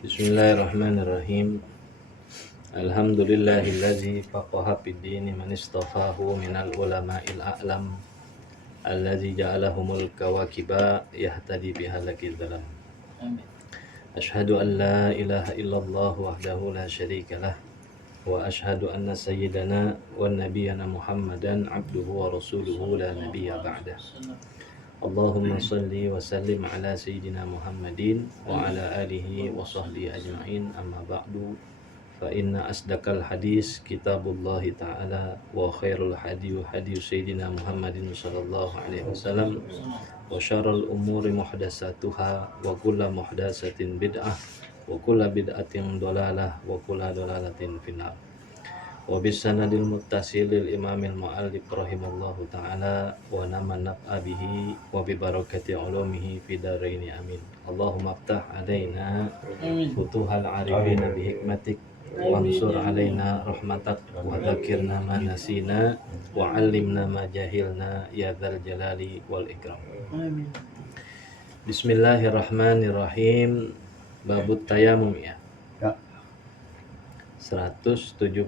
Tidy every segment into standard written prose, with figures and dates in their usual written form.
Bismillahirrahmanirrahim. Alhamdulillahillazi faqaha fid dini man istafahu minal ulama'il a'lam allazi ja'alahumul kawakiba yahtadi biha lakidzalam. Ashhadu an la ilaha illallah wahdahu la syarikalah wa ashhadu anna sayyidana wa nabiyyana Muhammadan abduhu wa rasuluhu la nabiyya ba'dah. Allahumma salli wa sallim ala sayyidina Muhammadin wa ala alihi wa sahbihi ajma'in, amma ba'du, fa inna asdaqal hadis kitabullah ta'ala wa khairul hadiyu hadiyu sayyidina Muhammadin sallallahu alaihi wasallam wa syarrul umuri muhdatsatuha wa kullu muhdatsatin bid'ah wa kullu bid'atin dhalalah wa kullu dhalalatin finnar. Wa bisanadil muttasilil imamil mu'allif rahimallahu ta'ala wa namanna bihi wa bi barakati ulumihi fid dharain amin. Allahumma aftah alaina futuhal arifina bi hikmatik wa ansur alaina rahmatak wa dzakirna ma nasina wa 'allimna ma jahilna ya dzal jalali wal ikram. Amin. Bismillahirrahmanirrahim. Babut tayamum ya. 178.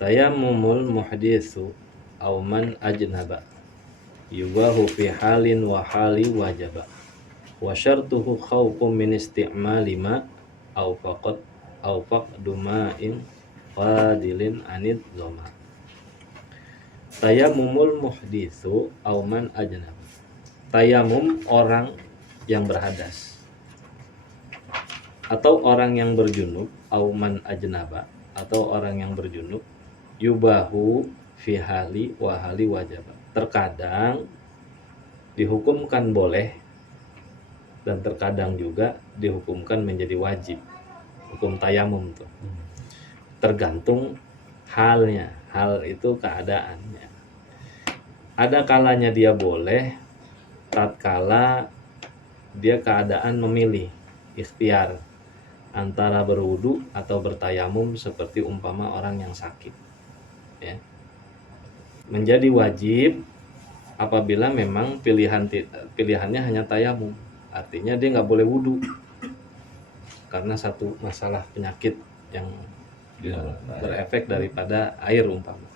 Tayammumul muhditsu aw man ajnaba yubahu fi halin wa hali wajaba wa syartuhu khawfun min isti'mali ma aw faqdu ma'in fadilin anid zama. Tayammumul muhditsu aw man ajnaba. Tayamum orang yang berhadas atau orang yang berjunub, auman ajnaba, atau orang yang berjunub, yubahu fi hali wa hali wajaba. Terkadang dihukumkan boleh dan terkadang juga dihukumkan menjadi wajib. Hukum tayamum tuh tergantung halnya. Hal itu keadaannya. Ada kalanya dia boleh, tatkala dia keadaan memilih, ikhtiar antara berwudu atau bertayamum, seperti umpama orang yang sakit ya. Menjadi wajib apabila memang pilihannya hanya tayamum, artinya dia nggak boleh wudu karena satu masalah penyakit yang berefek daripada air umpama,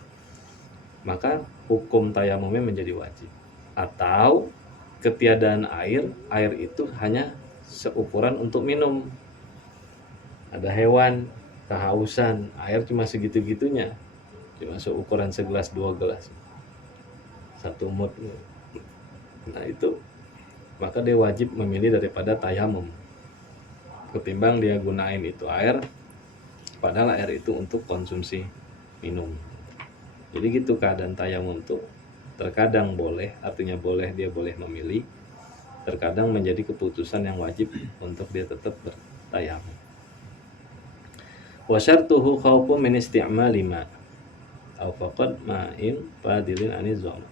maka hukum tayamumnya menjadi wajib. Atau ketiadaan air itu hanya seukuran untuk minum. Ada hewan kehausan, air cuma segitu-gitunya, cuma seukuran segelas 2 gelas, 1 mud. Nah itu, maka dia wajib memilih daripada tayamum ketimbang dia gunain itu air, padahal air itu untuk konsumsi minum. Jadi gitu keadaan tayamum tuh. Terkadang boleh, artinya boleh, dia boleh memilih. Terkadang menjadi keputusan yang wajib untuk dia tetap bertayamum. Wa syartuhu khawfun min isti'mali ma aw faqad ma'in fadilin aniz zama.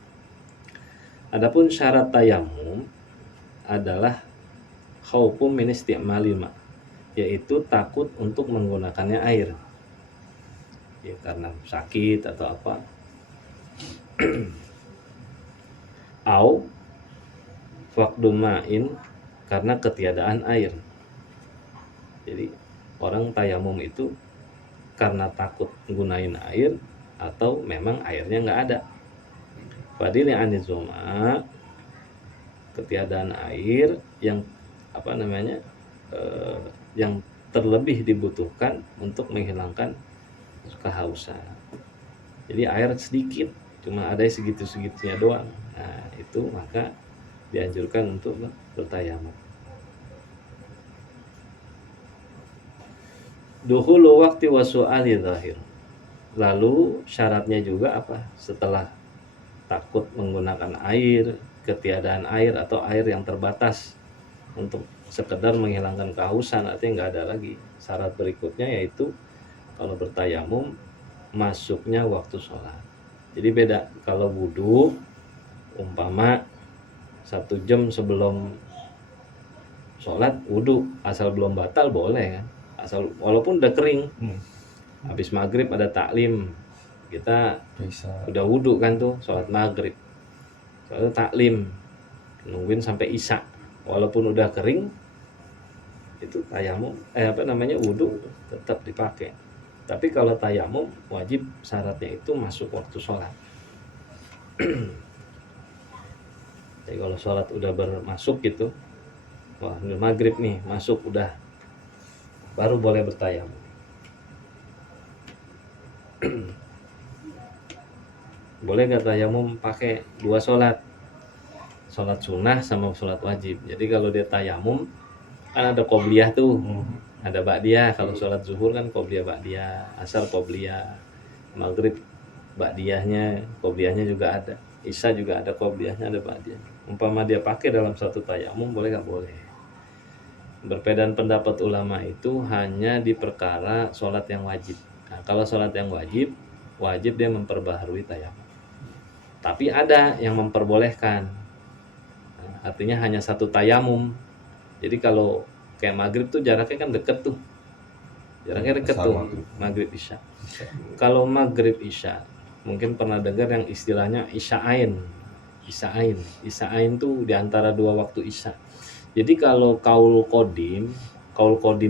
Adapun syarat tayamum adalah khawfun min isti'mali ma, yaitu takut untuk menggunakannya air. Ya karena sakit atau apa. Au faqdu ma'in, karena ketiadaan air. Jadi orang tayamum itu karena takut gunain air atau memang airnya nggak ada. Fadil yang anizoma, ketiadaan air yang yang terlebih dibutuhkan untuk menghilangkan kehausan. Jadi air sedikit, cuma ada segitu-segitunya doang. Nah itu maka dianjurkan untuk bertayamum. Duhulu waktu wa su'ali zahir. Lalu syaratnya juga apa? Setelah takut menggunakan air, ketiadaan air atau air yang terbatas untuk sekedar menghilangkan kehausan, artinya nggak ada lagi. Syarat berikutnya yaitu kalau bertayamum masuknya waktu sholat. Jadi beda, kalau wudu umpama 1 jam sebelum sholat wudu, asal belum batal boleh kan, asal walaupun udah kering. Habis maghrib ada taklim, kita udah wudu kan tuh, sholat maghrib, sholat taklim, nungguin sampai isya, walaupun udah kering itu tayamum wudhu tetap dipakai. Tapi kalau tayamum wajib syaratnya itu masuk waktu sholat. Jadi kalau sholat udah bermasuk gitu, wah udah maghrib nih masuk udah, baru boleh bertayamum. Boleh nggak tayamum pakai dua sholat sunnah sama sholat wajib. Jadi kalau dia tayamum kan ada qobliyah tuh, ada ba'diyah. Kalau sholat zuhur kan qobliyah ba'diyah, asar qobliyah, maghrib ba'diyahnya, qobliyahnya juga ada, isya juga ada qobliyahnya, ada ba'diyah. Umpama dia pakai dalam satu tayamum, boleh nggak? Boleh. Berbedaan pendapat ulama itu hanya di perkara sholat yang wajib. Nah, kalau sholat yang wajib dia memperbaharui tayamum. Tapi ada yang memperbolehkan. Nah, artinya hanya satu tayamum. Jadi kalau kayak maghrib tuh jaraknya kan deket tuh. Jaraknya deket tuh, maghrib isya. Kalau maghrib isya, mungkin pernah dengar yang istilahnya isya'ain. Isya'ain tuh di antara dua waktu isya. Jadi kalau kaul kodim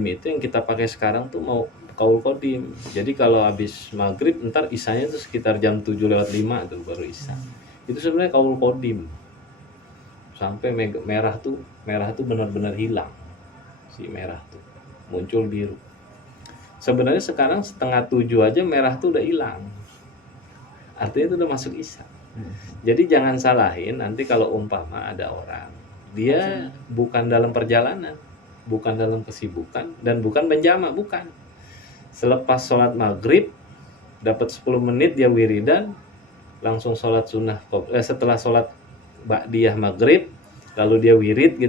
itu yang kita pakai sekarang tuh mau kaul kodim. Jadi kalau habis maghrib ntar isyanya tuh sekitar jam 7:05 tuh baru isya. Itu sebenarnya kaul kodim. Sampai merah tuh benar-benar hilang. Si merah tuh muncul biru. Sebenarnya sekarang 6:30 aja merah tuh udah hilang. Artinya itu udah masuk isya. Jadi jangan salahin nanti kalau umpama ada orang dia bukan dalam perjalanan, bukan dalam kesibukan, dan bukan menjama, bukan. Selepas sholat maghrib dapat 10 menit dia wiridan, langsung sholat sunnah. Setelah sholat ba'diyah maghrib lalu dia wirid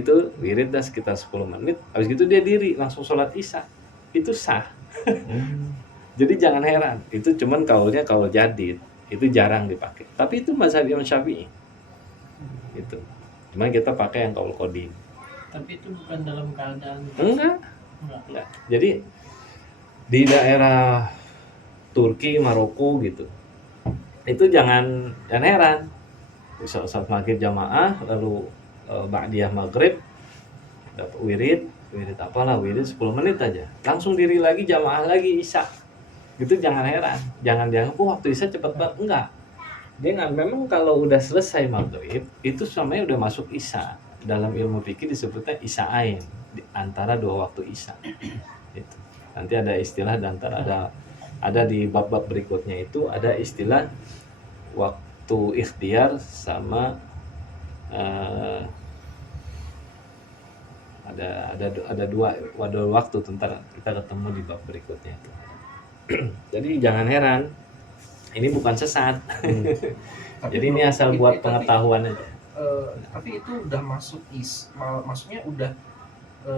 dah sekitar 10 menit, habis gitu dia diri langsung sholat isya, itu sah. Jadi jangan heran, itu cuman kaulnya kaul jadid, itu jarang dipakai. Tapi itu mazhab Imam Syafi'i gitu. Cuma kita pakai yang kaul kodim. Tapi itu bukan dalam keadaan enggak. Jadi di daerah Turki, Maroko gitu, itu jangan heran. Saat maghrib jamaah lalu ba'diyah maghrib dapat wirid 10 menit aja langsung diri lagi jamaah lagi isya. Gitu jangan heran, jangan dianggap waktu isya cepat banget, enggak. Dia nggak, memang kalau udah selesai maghrib itu samanya udah masuk isya. Dalam ilmu fikih disebutnya isya'ain, di antara dua waktu isya. Itu. Nanti ada istilah ada di bab-bab berikutnya itu ada istilah waktu ikhtiar sama ada dua waktu, tentang kita ketemu di bab berikutnya itu. Jadi jangan heran, ini bukan sesat. Jadi ini asal buat pengetahuan aja. Tapi itu udah masuk maksudnya udah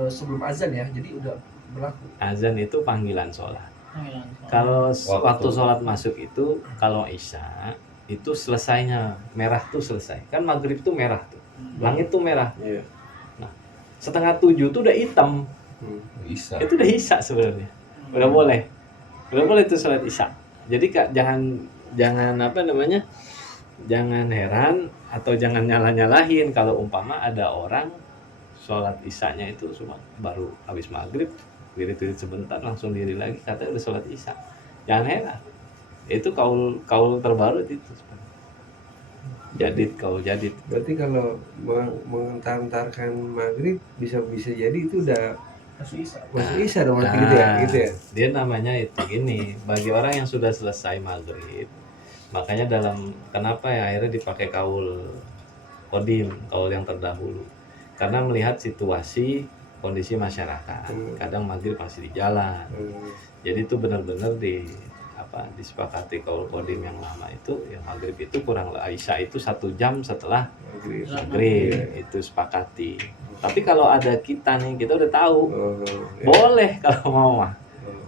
sebelum azan ya, jadi udah berlaku. Azan itu panggilan sholat. Kalau waktu sholat masuk itu, kalau isya itu selesainya merah tuh selesai. Kan maghrib tuh merah tuh, langit tuh merah. Nah 6:30 tuh udah hitam. Isya. Itu udah isya sebenarnya. Udah boleh tuh sholat isya. Jadi jangan jangan heran atau jangan nyalahin kalau umpama ada orang sholat isyanya itu cuma baru habis maghrib wirid sebentar langsung diri lagi katanya udah sholat isya. Jangan heran, itu kaul terbaru itu kaul jadid. Berarti kalau mengantarkan maghrib bisa jadi itu udah masuk isya dong, gitu ya. Dia namanya itu gini, bagi orang yang sudah selesai maghrib, makanya kenapa ya akhirnya dipakai kaul kodim, kaul yang terdahulu, karena melihat situasi kondisi masyarakat. Kadang maghrib masih di jalan, jadi itu benar-benar disepakati kaul kodim yang lama itu, yang maghrib itu kurang isya itu 1 jam setelah maghrib, itu sepakati. Tapi kalau ada kita udah tahu, boleh kalau mau mah,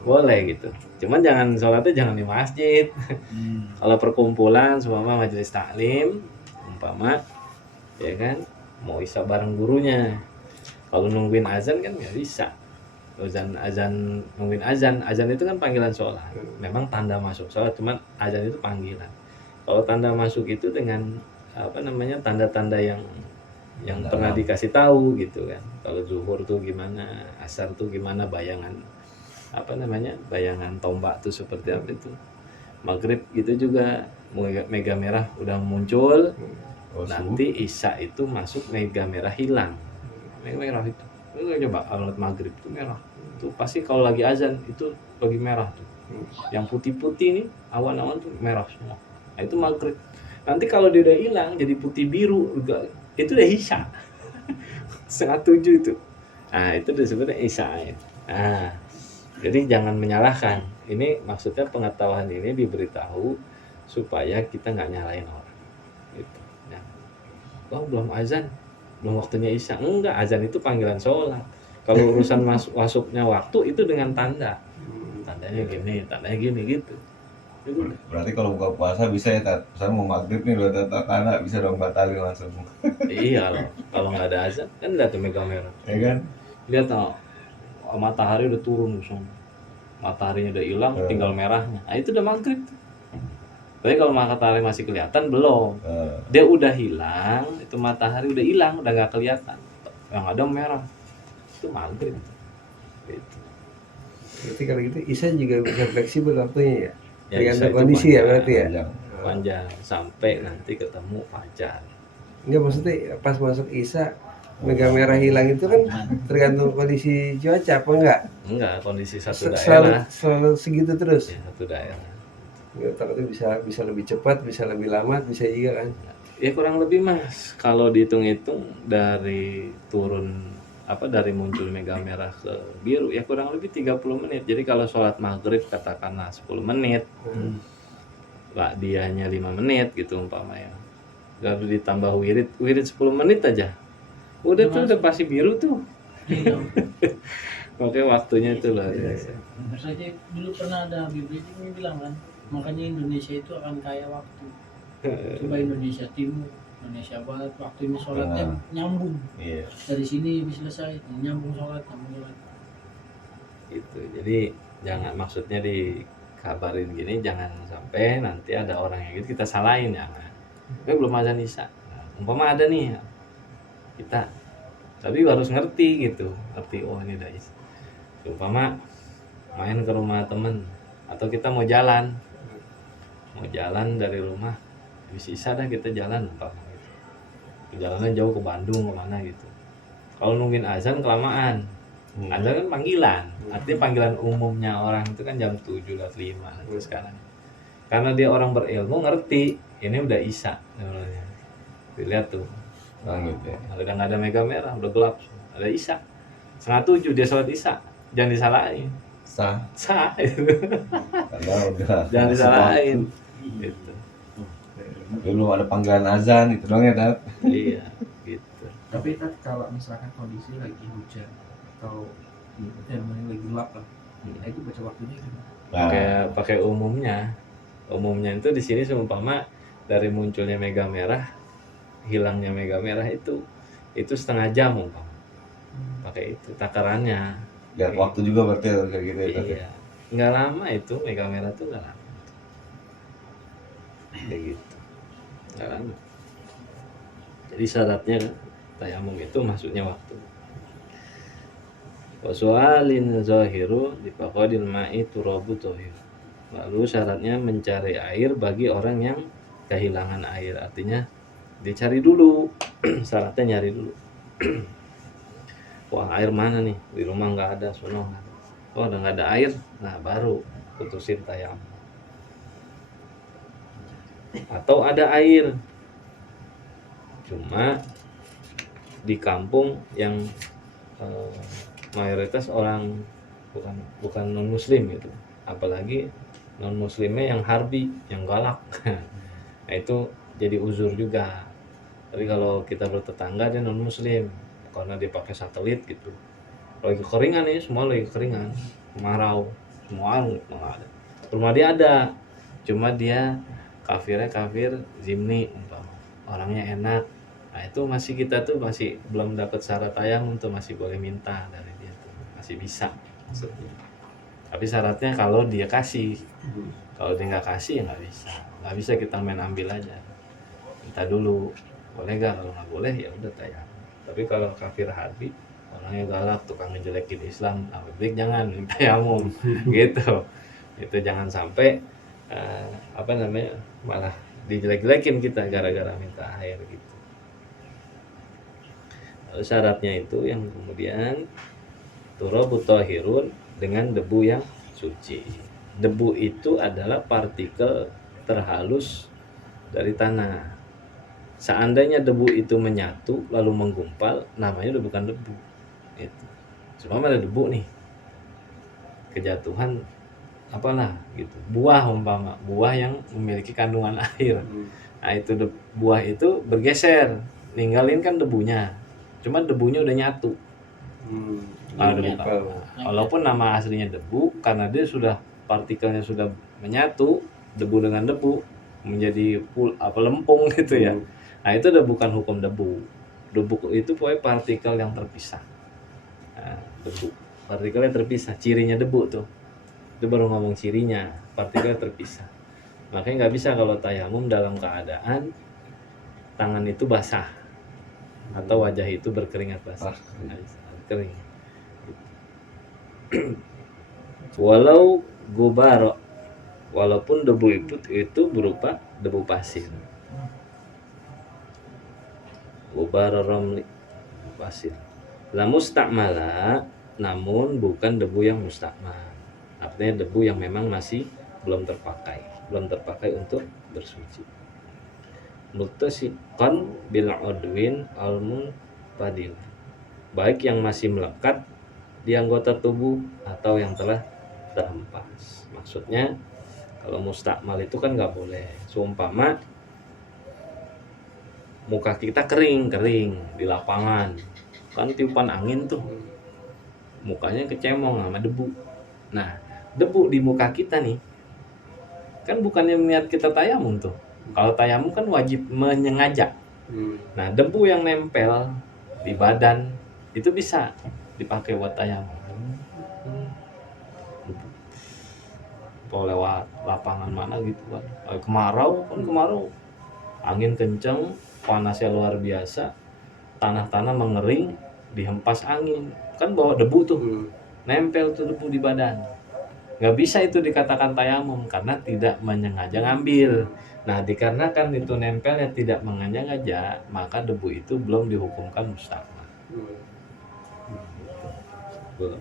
boleh gitu. Cuman sholatnya jangan di masjid. Kalau perkumpulan, seumpama majelis taklim, umpama, ya kan, mau isya bareng gurunya. Kalau nungguin azan kan nggak bisa. Azan nungguin azan itu kan panggilan sholat. Memang tanda masuk sholat, cuman azan itu panggilan. Kalau tanda masuk itu dengan tanda-tanda yang yang Dalam. pernah dikasih tahu gitu kan. Kalau zuhur tuh gimana, asar tuh gimana, bayangan apa namanya, bayangan tombak tuh seperti apa itu. Maghrib gitu juga mega merah udah muncul, Oh, nanti isya itu masuk mega merah hilang. Mega merah itu, lu coba alat maghrib tuh merah, itu pasti kalau lagi azan itu lagi merah tuh. Yang putih-putih nih awan-awan tuh merah semua. Nah itu maghrib. Nanti kalau dia udah hilang jadi putih biru, itu udah isya. 6:30 itu. Nah itu disebutnya isya. Nah jadi jangan menyalahkan. Ini maksudnya pengetahuan ini diberitahu supaya kita nggak nyalain orang. Gitu. Ya. Oh belum azan, belum waktunya isya. Enggak, azan itu panggilan sholat. Kalau urusan masuknya waktu itu dengan tanda. Tandanya gini gitu. Itu udah. Berarti kalau buka puasa bisa ya, Tat? Misalnya mau maghrib nih udah tanda bisa dong batalin langsung. Iya loh, kalau nggak ada azan kan lihat tuh mega merah. Ya kan? Lihat tuh matahari udah turun langsung. Mataharinya udah hilang, tinggal merahnya. Nah itu udah maghrib. Tapi kalau matahari masih kelihatan belum. Dia udah hilang, itu matahari udah hilang, udah nggak kelihatan. Yang ada merah. Itu maghrib. Gitu. Berarti kalau gitu Isa juga bisa fleksibel waktunya ya. Ya, Tergantung isya itu kondisi ya panjang. berarti ya. Panjang sampai nanti ketemu fajar. Enggak, maksudnya pas masuk Isa mega merah hilang itu kan tergantung kondisi cuaca apa enggak? Enggak, kondisi satu Selalu, daerah. selalu segitu terus. Ya, satu daerah. Ya, takutnya bisa lebih cepat, bisa lebih lama, bisa juga kan. Ya kurang lebih Mas, kalau dihitung-hitung dari turun dari muncul mega merah ke biru ya kurang lebih 30 menit. Jadi kalau sholat maghrib katakanlah 10 menit, lah dianya 5 menit gitu umpamanya. Lalu ditambah wirid 10 menit aja. Udah tuh udah pasti biru tuh. Iya. Makanya waktunya itu luar biasa. Saja dulu pernah ada Habib Rizik ini bilang kan, makanya Indonesia itu akan kaya waktu. Coba Indonesia Timur, Indonesia Barat, waktunya sholatnya nyambung. Iya. Dari sini bisa selesai, nyambung sholat. Gitu. Jadi jangan, maksudnya dikabarin gini jangan sampai nanti ada orang yang gitu kita salahin ya. Belum azan isya. Umpama ada nih kita, tapi harus ngerti gitu, ngerti oh ini udah isya. Umpama main ke rumah temen atau kita mau jalan dari rumah habis isya dah kita jalan umpama gitu. Perjalanan jauh ke Bandung kemana gitu. Kalau nungguin azan kelamaan. Azan kan panggilan, artinya panggilan umumnya orang itu kan jam 7:05 itu sekarang. Karena dia orang berilmu ngerti ini udah isya namanya. Dilihat tuh. Gitu ya. Udah nggak ada mega merah, udah gelap, ada isya. 6:30 dia sholat isya, jangan disalahin. Sah. Karena udah. Jangan disalahin. Gitu. Belum ada panggilan azan itu dong ya, Tat. Iya, gitu. Tapi kan kalau misalkan kondisi lagi hujan atau lagi gelap lah, itu baca waktunya gimana? Pakai umumnya itu di sini seumpama dari munculnya mega merah, hilangnya mega merah itu 1/2 jam umpama. Pakai itu takarannya. Lihat waktu juga berarti kayak gitu ya, Tat. Iya. Nggak lama itu mega merah tuh nggak lama. Kayak gitu. Nggak lama. Jadi syaratnya tayamum itu masuknya waktu. Wasualin zahiru dipaqadil ma'i turabu tohir. Lalu syaratnya mencari air bagi orang yang kehilangan air, artinya dicari dulu. Syaratnya nyari dulu. Wah air mana nih, di rumah nggak ada, sono nggak ada. Oh udah nggak ada air, nah baru putusin tayamum. Atau ada air, cuma di kampung yang mayoritas orang bukan non muslim gitu, apalagi non muslimnya yang harbi, yang galak. Nah itu jadi uzur juga. Tapi kalau kita bertetangga dia non muslim karena dia pakai satelit gitu, lagi kekeringan nih, semua lagi kekeringan, kemarau, semua nggak ada. Rumah dia ada, cuma dia kafir zimni, orangnya enak. Nah itu kita tuh masih belum dapat syarat tayamum tuh, masih boleh minta dari dia tuh, masih bisa maksudnya. Tapi syaratnya kalau dia kasih, kalau dia nggak kasih ya nggak bisa kita main ambil aja. Minta dulu, boleh nggak? Kalau nggak boleh ya udah tayamum. Tapi kalau kafir harbi, orangnya galak, tukang ngejelekin Islam, nah baik jangan minta tayamum gitu. Itu jangan sampai malah dijelek-jelekin kita gara-gara minta air gitu. Lalu syaratnya itu yang kemudian turabut thahirun, dengan debu yang suci. Debu itu adalah partikel terhalus dari tanah. Seandainya debu itu menyatu lalu menggumpal, namanya udah bukan debu. Itu. Cuma ada debu nih, kejatuhan apalah gitu, buah umpama, buah yang memiliki kandungan air. Nah itu buah itu bergeser, ninggalin kan debunya, cuma debunya udah nyatu. Kalau debu walaupun nama aslinya debu, karena dia sudah partikelnya sudah menyatu, debu dengan debu menjadi lempung gitu ya. Nah itu udah bukan hukum debu. Debu itu pokoknya partikel yang terpisah. Nah, debu, partikelnya terpisah, cirinya debu tuh. Itu baru ngomong cirinya, partikelnya terpisah. Makanya nggak bisa kalau tayamum dalam keadaan tangan itu basah atau wajah itu berkeringat basah. Kering. Walau gubaro, walaupun debu itu berupa debu pasir. Gubaro romli, pasir. La mustakmala, namun bukan debu yang mustakmal. Artinya debu yang memang masih belum terpakai untuk bersuci. Muttasiqan bil udwin almun padil, baik yang masih melekat di anggota tubuh atau yang telah terhempas. Maksudnya kalau mustakmal itu kan nggak boleh. Seumpama muka kita kering di lapangan, kan tiupan angin tuh, mukanya kecemong sama debu. Nah debu di muka kita nih, kan bukannya niat kita tayamum tuh. Kalau tayamum kan wajib menyengaja. Nah debu yang nempel di badan itu bisa dipakai buat tayamum. Lewat lapangan mana gitu kan, kemarau, angin kencang, panasnya luar biasa, tanah-tanah mengering, dihempas angin, kan bawa debu tuh, nempel tuh debu di badan. Nggak bisa itu dikatakan tayamum karena tidak menyengaja ngambil. Nah dikarenakan itu nempelnya tidak menyengaja, maka debu itu belum dihukumkan mustakmal. Belum.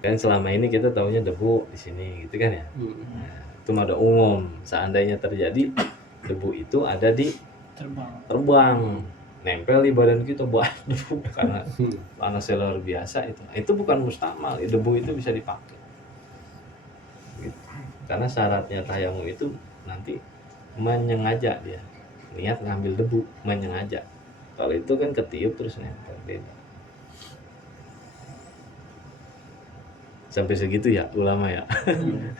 Kan selama ini kita taunya debu di sini gitu kan ya. Nah, itu ada umum. Seandainya terjadi debu itu ada di terbang, nempel di badan kita buat debu karena panasnya luar biasa, itu bukan mustakmal. Debu itu bisa dipakai. Gitu. Karena syaratnya tayamum itu nanti menyengaja, dia niat ngambil debu menyengaja. Kalau itu kan ketiup terus nempel, beda. Sampai segitu ya ulama ya.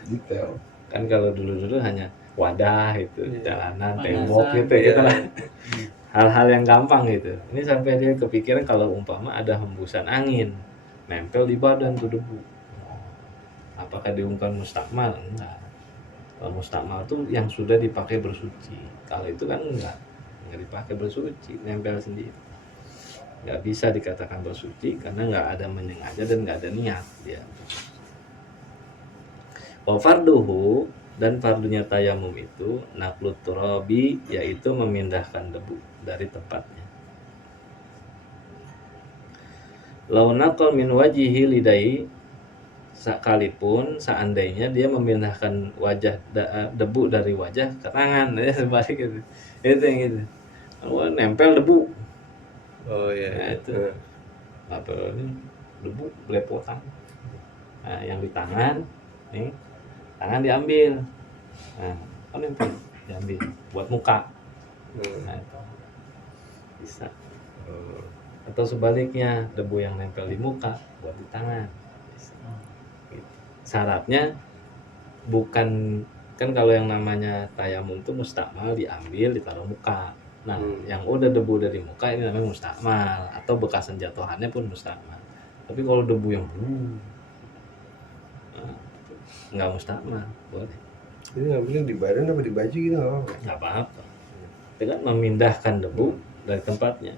Detail. Kan kalau dulu hanya wadah itu, jalanan, tembok gitu lah. Hal-hal yang gampang gitu. Ini sampai dia kepikiran kalau umpama ada hembusan angin nempel di badan tuh debu. Apakah diungkapkan mustakmal? Enggak. Kalau mustakmal tuh yang sudah dipakai bersuci. Kalau itu kan enggak dipakai bersuci, nempel sendiri. Nggak bisa dikatakan bersuci karena nggak ada menyengaja dan nggak ada niat dia. Wa farduhu, dan fardunya tayamum itu naqlut turabi, yaitu memindahkan debu dari tempatnya. Lau naqal min wajihi lidai, sekalipun seandainya dia memindahkan wajah debu dari wajah ke tangan, ya sebalik gitu. Itu yang gitu. Nempel debu. Oh ya. Nah, itu apa ini debu belepotan. Nah, yang di tangan nih, tangan diambil. Nah, kan nempel diambil buat muka. Nah, itu bisa. Atau sebaliknya, debu yang nempel di muka buat di tangan. Bisa. Gitu. Syaratnya bukan, kan kalau yang namanya tayamum itu mustakmal diambil ditaruh muka. Nah, yang udah debu dari muka ini namanya mustakmal, atau bekas senjatuhannya pun mustakmal. Tapi kalau debu yang nggak mustakmal, boleh. Ini ngambilnya di badan apa di baju gitu nggak apa-apa? Nggak apa-apa. Dengan memindahkan debu dari tempatnya.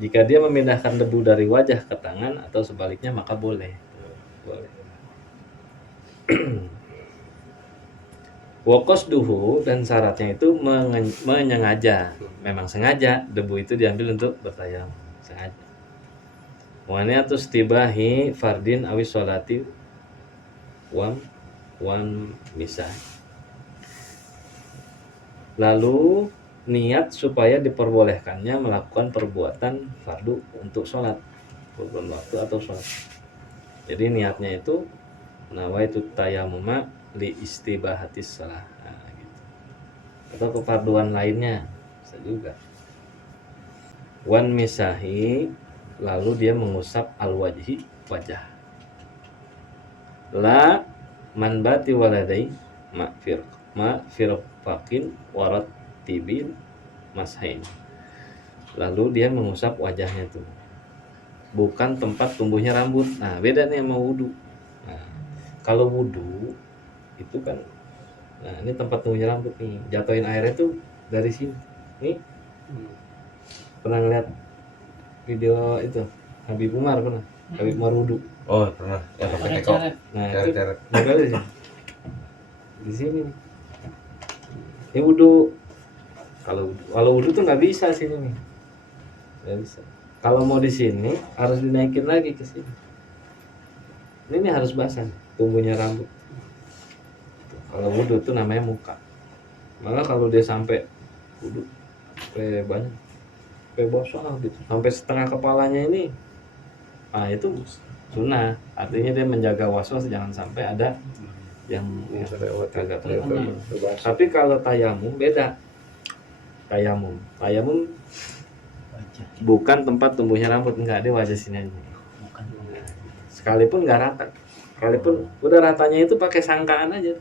Jika dia memindahkan debu dari wajah ke tangan atau sebaliknya maka boleh. Boleh. Waqasduhu, dan syaratnya itu menyengaja, memang sengaja debu itu diambil untuk bertayamum, sengaja. Waniatus tibahi fardin awis sholati wan misah. Lalu niat supaya diperbolehkannya melakukan perbuatan fardu untuk sholat, kurun waktu atau sholat. Jadi niatnya itu nawaitu tayamuma li istibahatis shalah, nah, gitu. Atau kefarduan lainnya bisa juga. Wan misahi, lalu dia mengusap al wajhi, wajah. La manbati waladai ma firqakin warat tibil mashain. Lalu dia mengusap wajahnya tuh, bukan tempat tumbuhnya rambut. Nah, beda nih sama wudu. Nah, kalau wudu itu kan, nah ini tempat tumbuhnya rambut nih, jatuhin airnya tuh dari sini. Nih, pernah ngeliat video itu Habib Umar, pernah Habib Umar wudu? Oh pernah. Ya pakai teko. Coret-coret. Nah itu Cara-cara. juga di sini nih. Ini wudu. Kalau wudu tuh nggak bisa sini nih, nggak bisa. Kalau mau di sini harus dinaikin lagi ke sini. Ini harus basah tumbuhnya rambut. Kalau wudu tuh namanya muka. Malah kalau dia sampai wudu sampai banyak, sampai bosong gitu, sampai setengah kepalanya ini, nah itu sunnah. Artinya dia menjaga waswas jangan sampai ada yang kagak terlalu. Tapi kalau tayamum beda. Tayamum Wajah. bukan tempat tumbuhnya rambut, enggak, dia wajah sini aja. Bukan. Sekalipun nggak rata, sekalipun udah ratanya itu pakai sangkaan aja.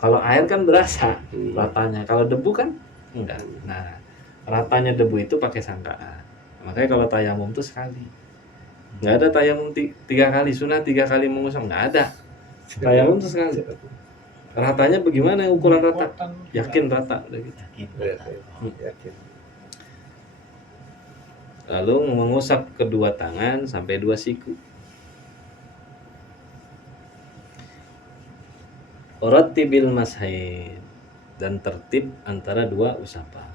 Kalau air kan berasa ratanya, kalau debu kan enggak. Nah, ratanya debu itu pakai sangkaan. Makanya kalau tayamum tuh sekali. Nggak ada tayamum 3 kali, sunah 3 kali mengusap, nggak ada. Tayamum tuh sekali. Ratanya bagaimana ukuran rata? Yakin rata udah gitu. Yakin. Lalu mengusap kedua tangan sampai 2 siku. Urattibil mashain, dan tertib antara 2 usapan.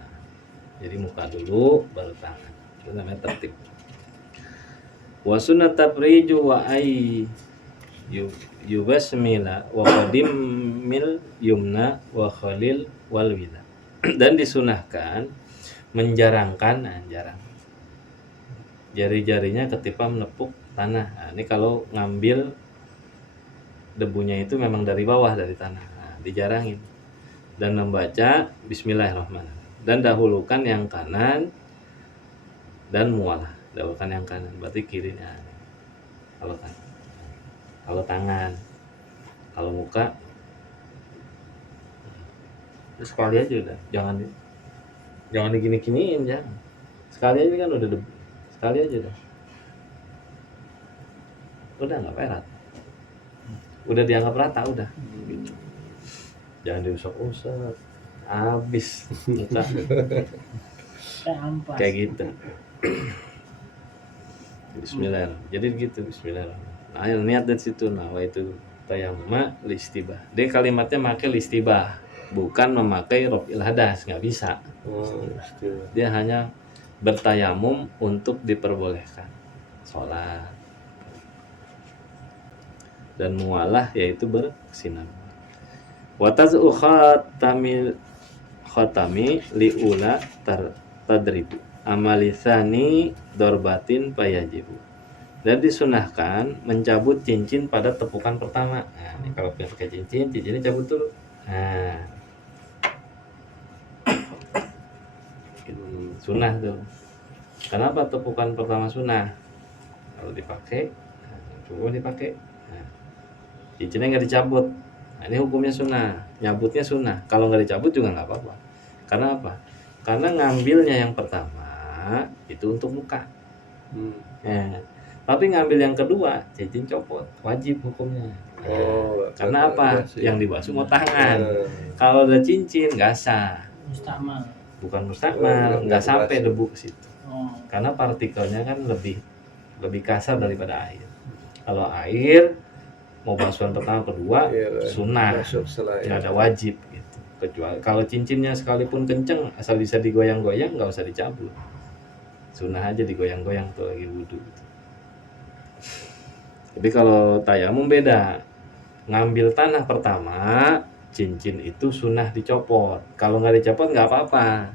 Jadi muka dulu baru tangan. Itu namanya tertib. Wa sunnat tabriju wa ay yubasmila wa qadimil yumna wa khalil wal wila. Dan disunahkan menjarangkan, jarang, jari-jarinya ketika menepuk tanah. Nah, ini kalau ngambil debunya itu memang dari bawah, dari tanah. Nah, dijarangin. Dan membaca bismillahirrahmanirrahim. Dan dahulukan yang kanan dan mualah. Dahulukan yang kanan, berarti kirinya. Kalau kanan. Kalau tangan. Kalau muka. Terus sekali aja udah. Jangan digini-giniin, jangan. Sekali aja kan udah debu. Sekali aja udah. Udah nggak perat. Udah dianggap rata udah. Gitu. Jangan diusap-usap. Habis. Kayak ampas. Kayak gitu. Bismillah. Jadi gitu Bismillah. Nah, yang niat dari situ, nah itu tayammum listibah. Dia kalimatnya pakai listibah, bukan memakai raf'il hadas, nggak bisa. Dia hanya bertayamum untuk diperbolehkan sholat. Dan mualah yaitu bersinar. Wa taz'u khatami liula tadribu amalisani dorbatin payajibu. Dan disunahkan mencabut cincin pada tepukan pertama. Nah, ini kalau pakai cincin, cincinnya cabut dulu. Nah, sunnah tuh. Kenapa tepukan pertama sunnah? Kalau dipakai, coba dipakai. Nah, cincinnya nggak dicabut. Nah, ini hukumnya sunnah. Nyabutnya sunnah. Kalau nggak dicabut juga nggak apa-apa. Karena apa? Karena ngambilnya yang pertama itu untuk muka. Nah, tapi ngambil yang kedua, cincin copot, wajib hukumnya. Karena apa? Yang dibasuh mau tangan. Kalau ada cincin nggak sah. Mustakmal. Bukan mustakmal, nggak sampai debu ke situ. Oh, karena partikelnya kan lebih kasar daripada air. Kalau air mau basuhan pertama kedua Iya, sunnah, masuk setelah nggak ada wajib gitu. Kecuali kalau cincinnya sekalipun kenceng asal bisa digoyang-goyang nggak usah dicabut, sunnah aja digoyang-goyang tuh lagi wudhu gitu. Tapi kalau tayamum beda, ngambil tanah pertama cincin itu sunnah dicopot. Kalau nggak dicopot nggak apa-apa,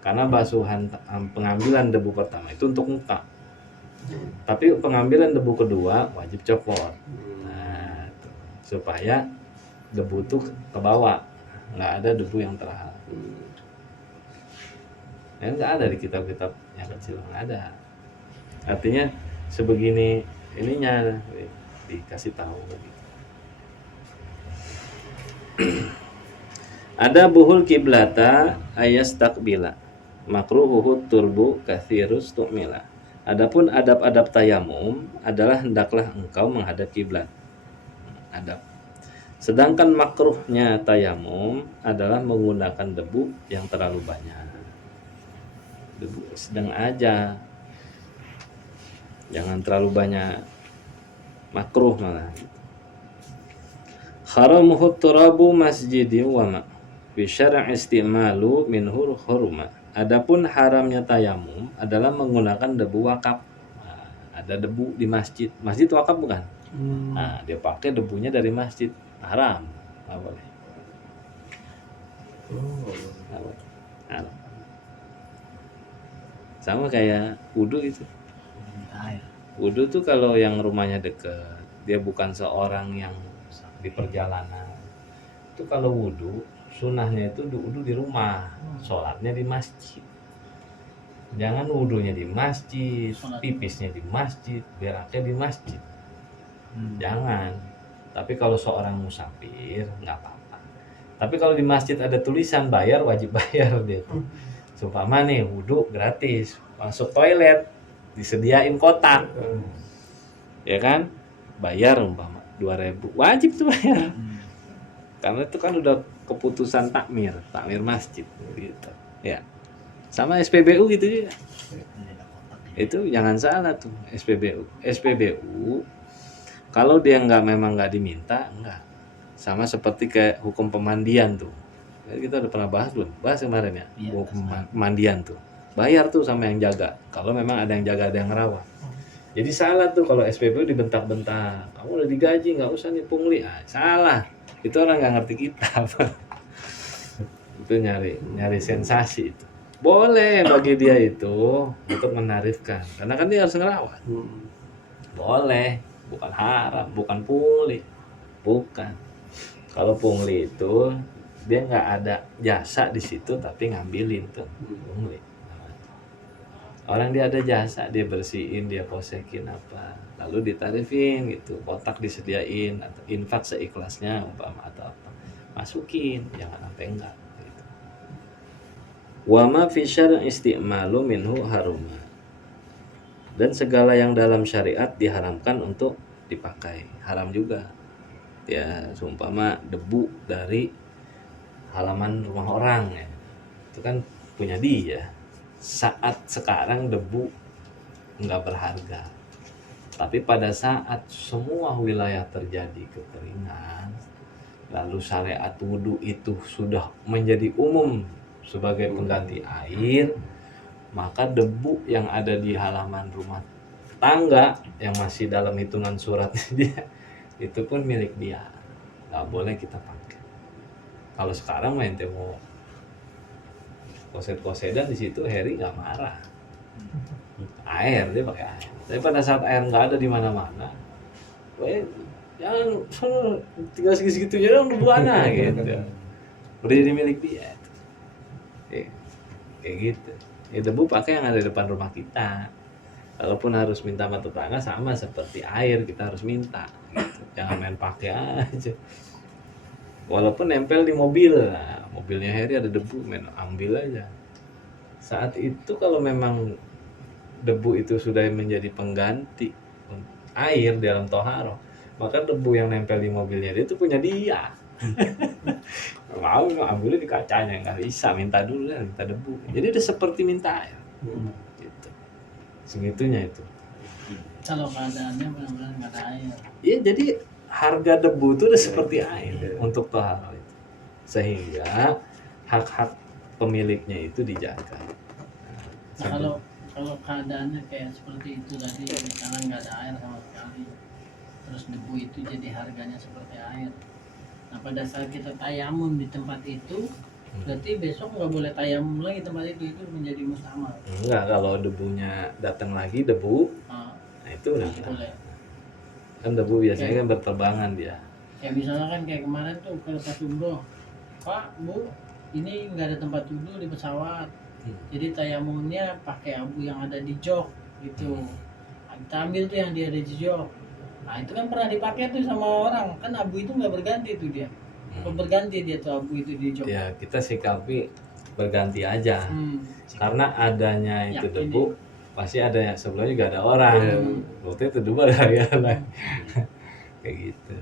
karena basuhan pengambilan debu pertama itu untuk muka. Tapi pengambilan debu kedua wajib copot. Nah, tuh. Supaya debu tuh ke bawah, nggak ada debu yang terhalang. Ya nggak ada di kitab-kitab yang kecil, nggak ada. Artinya sebegini ininya dikasih tahu begitu. Ada buhul kiblata ayas takbila makruhuhu turbu kathirus tu'mila. Adapun adab-adab tayamum adalah hendaklah engkau menghadap kiblat. Adab. Sedangkan makruhnya tayamum adalah menggunakan debu yang terlalu banyak. Debu sedang aja. Jangan terlalu banyak. Makruh malah. Haramuhu turabu masjidi wa ma fi syar'i istimalu minhu hurma. Adapun haramnya tayamum adalah menggunakan debu wakaf. Nah, ada debu di masjid. Masjid wakaf bukan? Nah, dia pakai debunya dari masjid. Haram. Nggak boleh. Nggak boleh. Haram. Sama kayak wudhu itu. Wudhu tuh kalau yang rumahnya deket, dia bukan seorang yang di perjalanan, itu kalau wudhu sunahnya itu wudhu di rumah, sholatnya di masjid. Jangan wudhunya di masjid, pipisnya di masjid, beraknya di masjid. Jangan. Tapi kalau seorang musafir nggak apa-apa. Tapi kalau di masjid ada tulisan bayar, wajib bayar dia. Seumpama nih wudhu gratis, masuk toilet disediain kotak, ya kan, bayar umpama 2.000, wajib tuh bayar. Karena itu kan udah keputusan takmir masjid gitu. Ya. Sama SPBU gitu juga. Itu jangan salah tuh SPBU kalau dia memang nggak diminta, enggak. Sama seperti kayak hukum pemandian tuh. Kita udah pernah bahas belum? Bahas kemarin ya. Hukum pemandian tuh. Bayar tuh sama yang jaga. Kalau memang ada yang jaga, ada yang ngerawat. Jadi salah tuh kalau SPBU dibentak-bentak. Kamu udah digaji, nggak usah nih pungli. Salah. Itu orang nggak ngerti kitab. Itu nyari sensasi itu. Boleh bagi dia itu untuk menarifkan. Karena kan dia harus ngerawat. Boleh. Bukan haram, bukan pungli. Bukan. Kalau pungli itu dia nggak ada jasa di situ tapi ngambilin tuh pungli. Orang dia ada jasa, dia bersihin, dia posekin apa, lalu ditarifin gitu, kotak disediain atau infak seikhlasnya umpama atau apa, masukin, jangan sampai enggak gitu. Wa ma fi syar'i isti'malu minhu haruma. Dan segala yang dalam syariat diharamkan untuk dipakai, haram juga. Ya, seumpama debu dari halaman rumah orang ya. Itu kan punya dia. Saat sekarang debu nggak berharga, tapi pada saat semua wilayah terjadi kekeringan, lalu syariat wudhu itu sudah menjadi umum sebagai pengganti air, maka debu yang ada di halaman rumah tangga yang masih dalam hitungan suratnya dia itu pun milik dia, nggak boleh kita pakai. Kalau sekarang main mau koset-kosedan di situ, Harry nggak marah. Air, dia pakai air. Tapi pada saat air nggak ada di mana-mana, jangan tinggal segitu-segitunya dong debuana gitu. Udah jadi milik dia. Kayak gitu. Ya debu pakai yang ada di depan rumah kita. Kalaupun harus minta sama tetangga sama seperti air, kita harus minta. Gitu. Jangan main pakai aja. Walaupun nempel di mobil, nah, mobilnya Harry ada debu, ambil aja. Saat itu kalau memang debu itu sudah menjadi pengganti air dalam toharoh, maka debu yang nempel di mobilnya dia itu punya dia. Mau ambilnya di kacanya, nggak bisa, minta dulu kan, minta debu. Jadi udah seperti minta air. Gitu. segitunya itu. Kalau keadaannya benar-benar nggak ada air. Iya, jadi harga debu itu udah seperti air untuk toharo itu, sehingga hak-hak pemiliknya itu dijaga. Nah, kalau keadaannya kayak seperti itu tadi, misalnya nggak ada air sama sekali, terus debu itu jadi harganya seperti air. Nah pada saat kita tayamum di tempat itu, berarti besok nggak boleh tayamum lagi tempat itu menjadi mustamal. Enggak, kalau debunya datang lagi debu, Nah, nah itu udah masih boleh. kan debu biasanya kan berterbangan dia. Kayak misalnya kan kayak kemarin tuh kalau pas umroh, Pak, Bu, ini nggak ada tempat duduk di pesawat. Jadi tayamumnya pakai abu yang ada di jok gitu. Nah, kita ambil tuh yang dia ada di jok. Nah itu kan pernah dipakai tuh sama orang. Kan abu itu nggak berganti tuh dia. Kalau berganti dia tuh abu itu di jok. Ya kita sikapi berganti aja. Karena adanya itu Yakin debu, pasti ada yang sebelumnya juga ada orang. Waktu itu debu ada orang. Kayak gitu.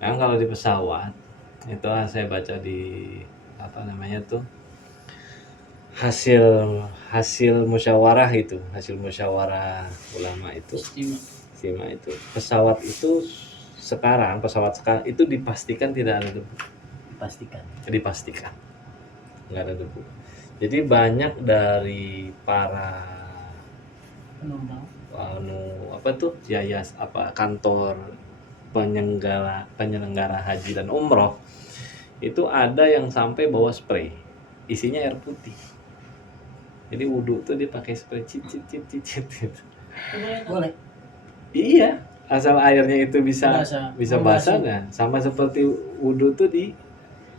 Nah kalau di pesawat itu saya baca di apa namanya tuh hasil musyawarah ulama itu Sima itu pesawat sekarang itu dipastikan tidak ada debu, dipastikan nggak ada debu. Jadi banyak dari para Penumpang. kantor penyelenggara haji dan umroh itu ada yang sampai bawa spray isinya air putih. Jadi wudhu tuh dipakai spray cit gitu. Boleh. Iya, asal airnya itu bisa basah kan. Sama seperti wudhu tuh di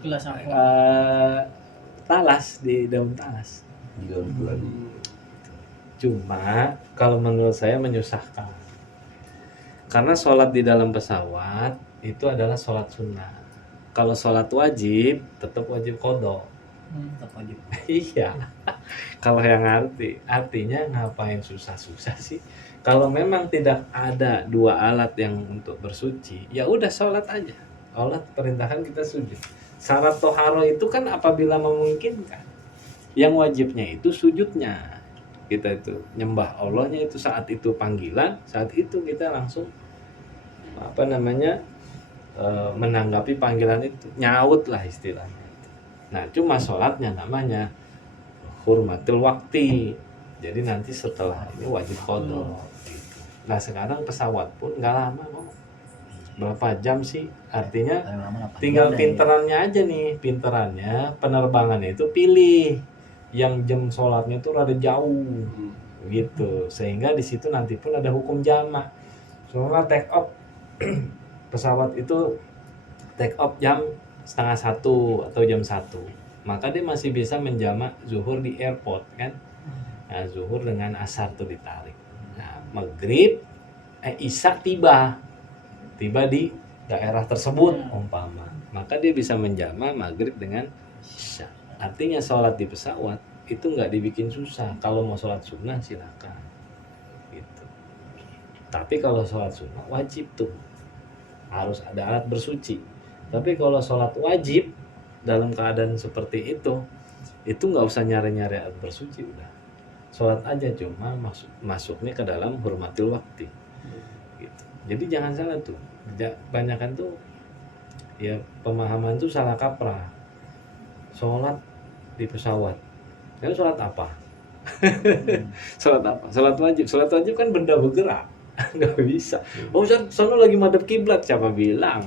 Gelas aqua. talas, di daun talas. Cuma kalau menurut saya menyusahkan. Karena sholat di dalam pesawat itu adalah sholat sunnah. Kalau sholat wajib, tetap wajib qadha. Tetap wajib. Iya. Kalau yang artinya ngapain susah-susah sih? Kalau memang tidak ada dua alat yang untuk bersuci, ya udah sholat aja. Allah perintahkan kita sujud. Syarat toharo itu kan apabila memungkinkan. Yang wajibnya itu sujudnya. Kita itu nyembah Allahnya itu saat itu panggilan, saat itu kita langsung menanggapi panggilan itu, nyaut lah istilahnya. Nah cuma sholatnya namanya hurmatil wakti, jadi nanti setelah ini wajib qadha. Nah sekarang pesawat pun nggak lama kok, berapa jam sih, artinya tinggal pinterannya aja nih, penerbangannya itu pilih yang jam sholatnya itu rada jauh gitu, sehingga di situ nanti pun ada hukum jamak. Soalnya take off pesawat itu take off jam 12:30 atau jam 1, maka dia masih bisa menjamak zuhur di airport kan. Nah, zuhur dengan asar tuh ditarik. Nah, maghrib isya tiba di daerah tersebut umpama, maka dia bisa menjamak maghrib dengan isya. Artinya sholat di pesawat itu nggak dibikin susah. Kalau mau sholat sunnah silakan gitu. Tapi kalau sholat sunnah wajib tuh harus ada alat bersuci. Tapi kalau sholat wajib dalam keadaan seperti itu nggak usah nyari-nyari alat bersuci, udah sholat aja, cuma masuknya ke dalam hurmatil wakti gitu. Jadi jangan salah tuh, kebanyakan tuh ya pemahaman tuh salah kaprah. Sholat di pesawat, lalu sholat apa? Sholat apa? Sholat wajib kan benda bergerak. Nggak bisa. Oh Ustaz, sono lagi madhab kiblat, siapa bilang?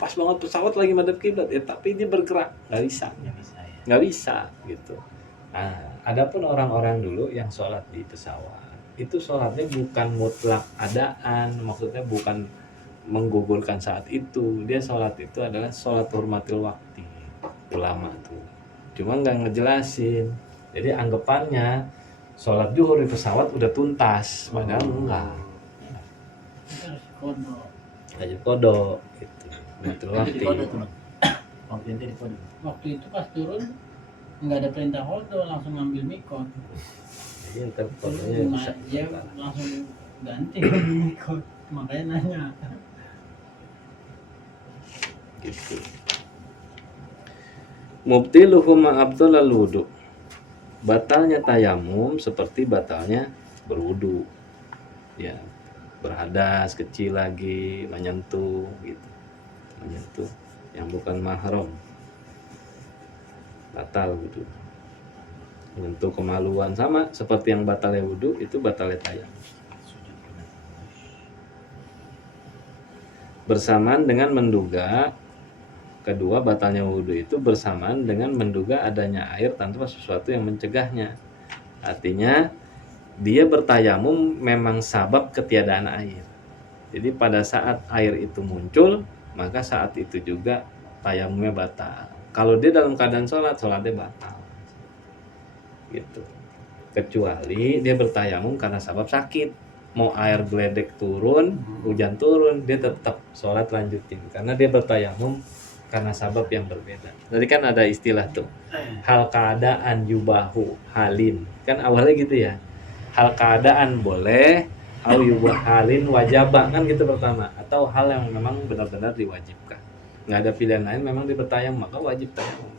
Pas banget pesawat lagi madhab kiblat, ya tapi dia bergerak, nggak bisa gitu. Nah, adapun orang-orang dulu yang sholat di pesawat, itu sholatnya bukan mutlak adaan, maksudnya bukan menggugurkan saat itu. Dia sholat itu adalah sholat hurmatil wakti, ulama tuh. Cuma nggak ngejelasin. Jadi anggapannya sholat zuhur di pesawat udah tuntas, padahal enggak. Wajib qadha gitu. Hurmatil wakti. Waktu itu pas turun nggak ada perintah qadha, langsung ngambil mikot. Iya, ntar qadhanya bisa. Dia langsung ganti ngambil mikot, makanya nanya. Gitu. Mubtiluhu ma abdalal wudu. Batalnya tayamum seperti batalnya berwudu, ya berhadas kecil lagi, menyentuh gitu, menyentuh yang bukan mahram, batal wudu. Menyentuh kemaluan sama seperti yang batalnya wudu itu batalnya tayamum. Bersamaan dengan menduga, kedua batalnya wudhu itu bersamaan dengan menduga adanya air tanpa sesuatu yang mencegahnya. Artinya dia bertayamum memang sabab ketiadaan air. Jadi pada saat air itu muncul, maka saat itu juga tayamumnya batal. Kalau dia dalam keadaan sholat, sholatnya batal. Gitu. Kecuali dia bertayamum karena sabab sakit. Mau air geledek turun, hujan turun, dia tetap sholat lanjutin karena dia bertayamum karena sabab yang berbeda. Tadi kan ada istilah tuh, hal keadaan yubahu halin, kan awalnya gitu ya, hal keadaan boleh, au yubah halin wajibah, kan gitu pertama, atau hal yang memang benar-benar diwajibkan, nggak ada pilihan lain, memang dia bertayamum maka wajib tayamum.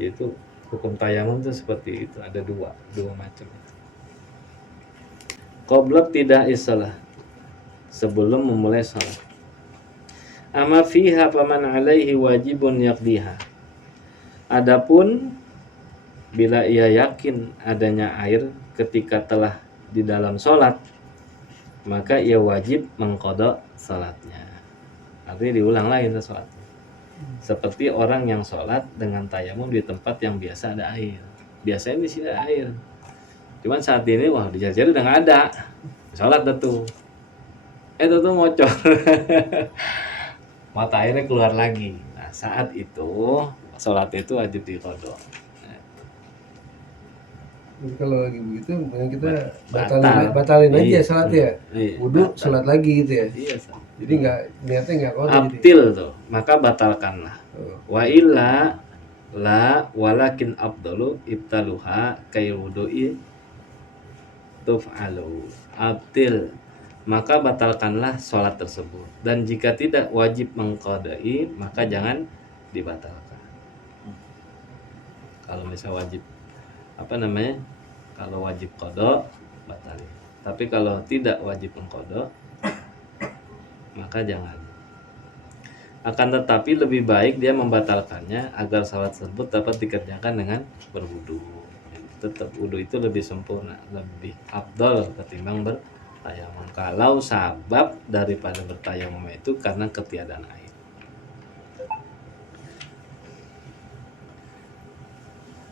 Yaitu hukum tayamum itu seperti itu, ada dua macam. Qoblab tidak isalah, sebelum memulai sholat. Ama fiha paman alaihi wajibun yaqdiha. Adapun bila ia yakin adanya air ketika telah di dalam sholat, maka ia wajib mengqadha sholatnya. Artinya diulang lagi sholatnya. Seperti orang yang sholat dengan tayamum di tempat yang biasa ada air. Biasanya di sini ada air. Cuman saat ini wah dicari-cari udah nggak ada, sholat dah tuh, tuh ngocor, mata airnya keluar lagi. Nah saat itu sholat itu wajib diqadha. Jadi kalau lagi begitu, mending kita Batal. batalin aja Iya. sholat ya, Iya, wudu batal. sholat lagi gitu ya. Iya. Jadi nggak niatnya nggak kotor jadi. Abtil tuh, maka batalkanlah. Oh. Wa illa la walakin abdalu ibtaluha kay wudu'i tuf'alu. Abtil, maka batalkanlah sholat tersebut, dan jika tidak wajib mengqadai maka jangan dibatalkan. Kalau misal wajib kalau wajib qada batalin, tapi kalau tidak wajib mengqada maka jangan. Akan tetapi lebih baik dia membatalkannya agar sholat tersebut dapat dikerjakan dengan berwudu. Tetap wudu itu lebih sempurna, lebih afdal ketimbang bertayamum. Kalau sabab daripada bertayamum itu karena ketiadaan air.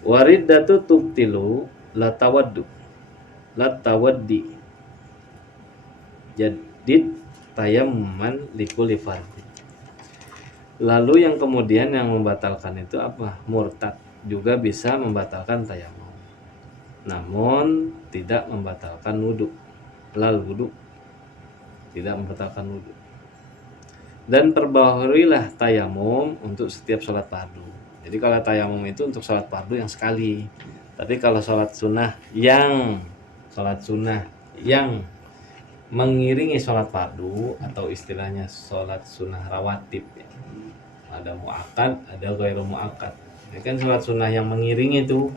Wariddatu tubtilu la tawaddi jadid tayammuman likulli fardin. Lalu yang kemudian yang membatalkan itu apa? Murtad juga bisa membatalkan tayamum, namun tidak membatalkan wudu. Wudu tidak membatalkan wudu. Dan perbaharuilah tayamum untuk setiap sholat fardu. Jadi kalau tayamum itu untuk sholat fardu yang sekali. Tapi kalau sholat sunnah yang mengiringi sholat fardu, atau istilahnya sholat sunnah rawatib ya. Ada mu'akkad, ada ghairu mu'akkad. Ini kan sholat sunnah yang mengiringi itu.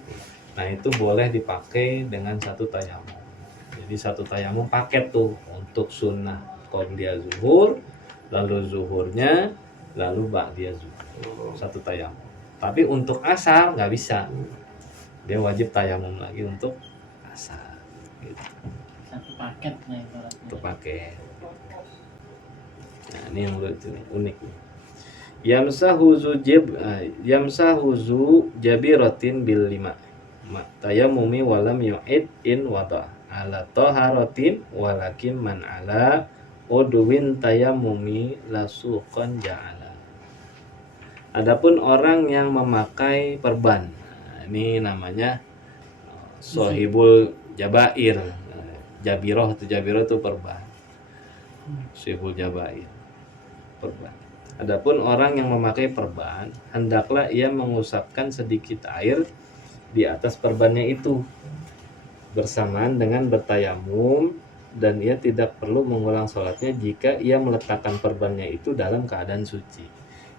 Nah itu boleh dipakai dengan satu tayamum. Jadi satu tayamum paket tuh untuk sunnah qobliyah zuhur, lalu zuhurnya, lalu ba'diyah zuhur, satu tayamum. Tapi untuk asar nggak bisa, dia wajib tayamum lagi untuk asar. Gitu. Satu paket lah ibaratnya. Untuk pakai. Nah ini yang lucu nih, unik nih. Yamsahu jabiratin bil lima tayamumi walam yu'id in wada ala taharatin walakin man ala udwin tayamumi lasuqan ja'ala. Adapun orang yang memakai perban, nah, ini namanya sohibul jabair. Jabiroh itu perban. Sohibul jabair, perban. Adapun orang yang memakai perban, hendaklah ia mengusapkan sedikit air di atas perbannya itu bersamaan dengan bertayamum, dan ia tidak perlu mengulang sholatnya jika ia meletakkan perbannya itu dalam keadaan suci.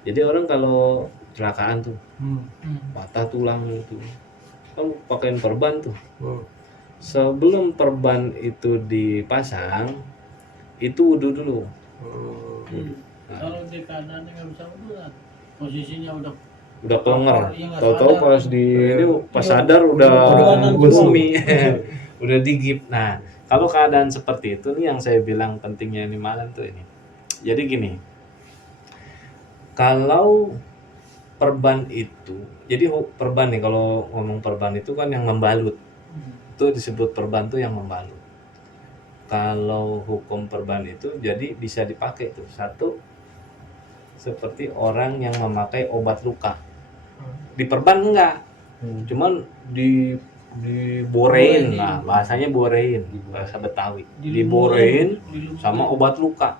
Jadi orang kalau kecelakaan tuh, patah tulang itu, kan pakaiin perban tuh, sebelum perban itu dipasang itu wudu dulu. Oh. Kalau di keadaan nggak bisa wudhu, posisinya udah Kelengar. Iya, nggak Tahu-tahu sadar. pas pas Iya. sadar udah Udah bumi, udah digip. Nah, kalau keadaan seperti itu nih yang saya bilang pentingnya ini malam tuh ini. Jadi gini, kalau perban itu, jadi perban nih kalau ngomong perban itu kan yang membalut, itu disebut perban tuh yang membalut. Kalau hukum perban itu jadi bisa dipakai tuh satu seperti orang yang memakai obat luka. Diperban enggak, cuman diborein lah, bahasanya borein, bahasa Betawi. Diborein sama obat luka.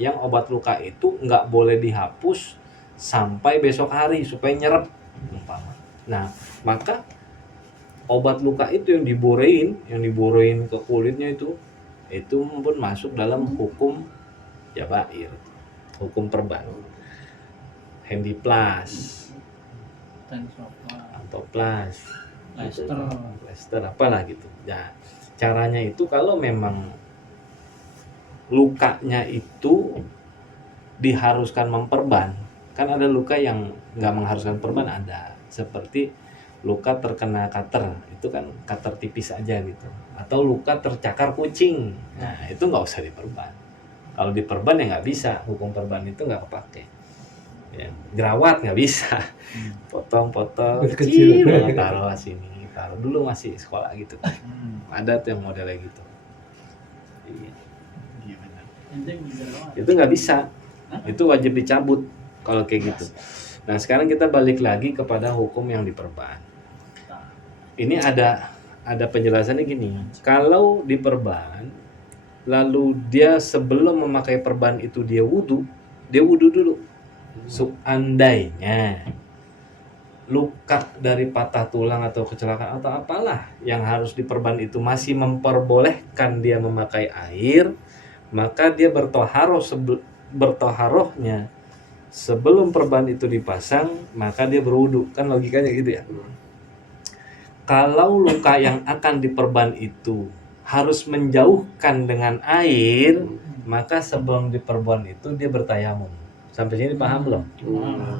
Yang obat luka itu enggak boleh dihapus sampai besok hari supaya nyerep umpama. Nah, maka obat luka itu yang diborein ke kulitnya itu pun masuk dalam hukum jabair, hukum perban. Handiplas atau plaster apalah gitu. Nah, caranya itu kalau memang lukanya itu diharuskan memperban, kan ada luka yang nggak mengharuskan perban ada, seperti luka terkena cutter, itu kan cutter tipis aja gitu, atau luka tercakar kucing, nah itu nggak usah diperban. Kalau diperban ya nggak bisa, hukum perban itu nggak kepake. Ya, jerawat nggak bisa, potong-potong kecil banget taruh sini, taruh dulu masih sekolah gitu, ada tuh yang modelnya gitu. Itu nggak bisa, itu wajib dicabut kalau kayak gitu. Nah sekarang kita balik lagi kepada hukum yang diperban. Ini ada penjelasannya gini, kalau diperban lalu dia sebelum memakai perban itu dia wudu dulu. Seandainya luka dari patah tulang atau kecelakaan atau apalah yang harus diperban itu masih memperbolehkan dia memakai air, maka dia bertoharohnya sebelum perban itu dipasang, maka dia berwudu. Kan logikanya gitu ya. Kalau luka yang akan diperban itu harus menjauhkan dengan air, maka sebelum diperban itu dia bertayamum. Sampai sini paham belum?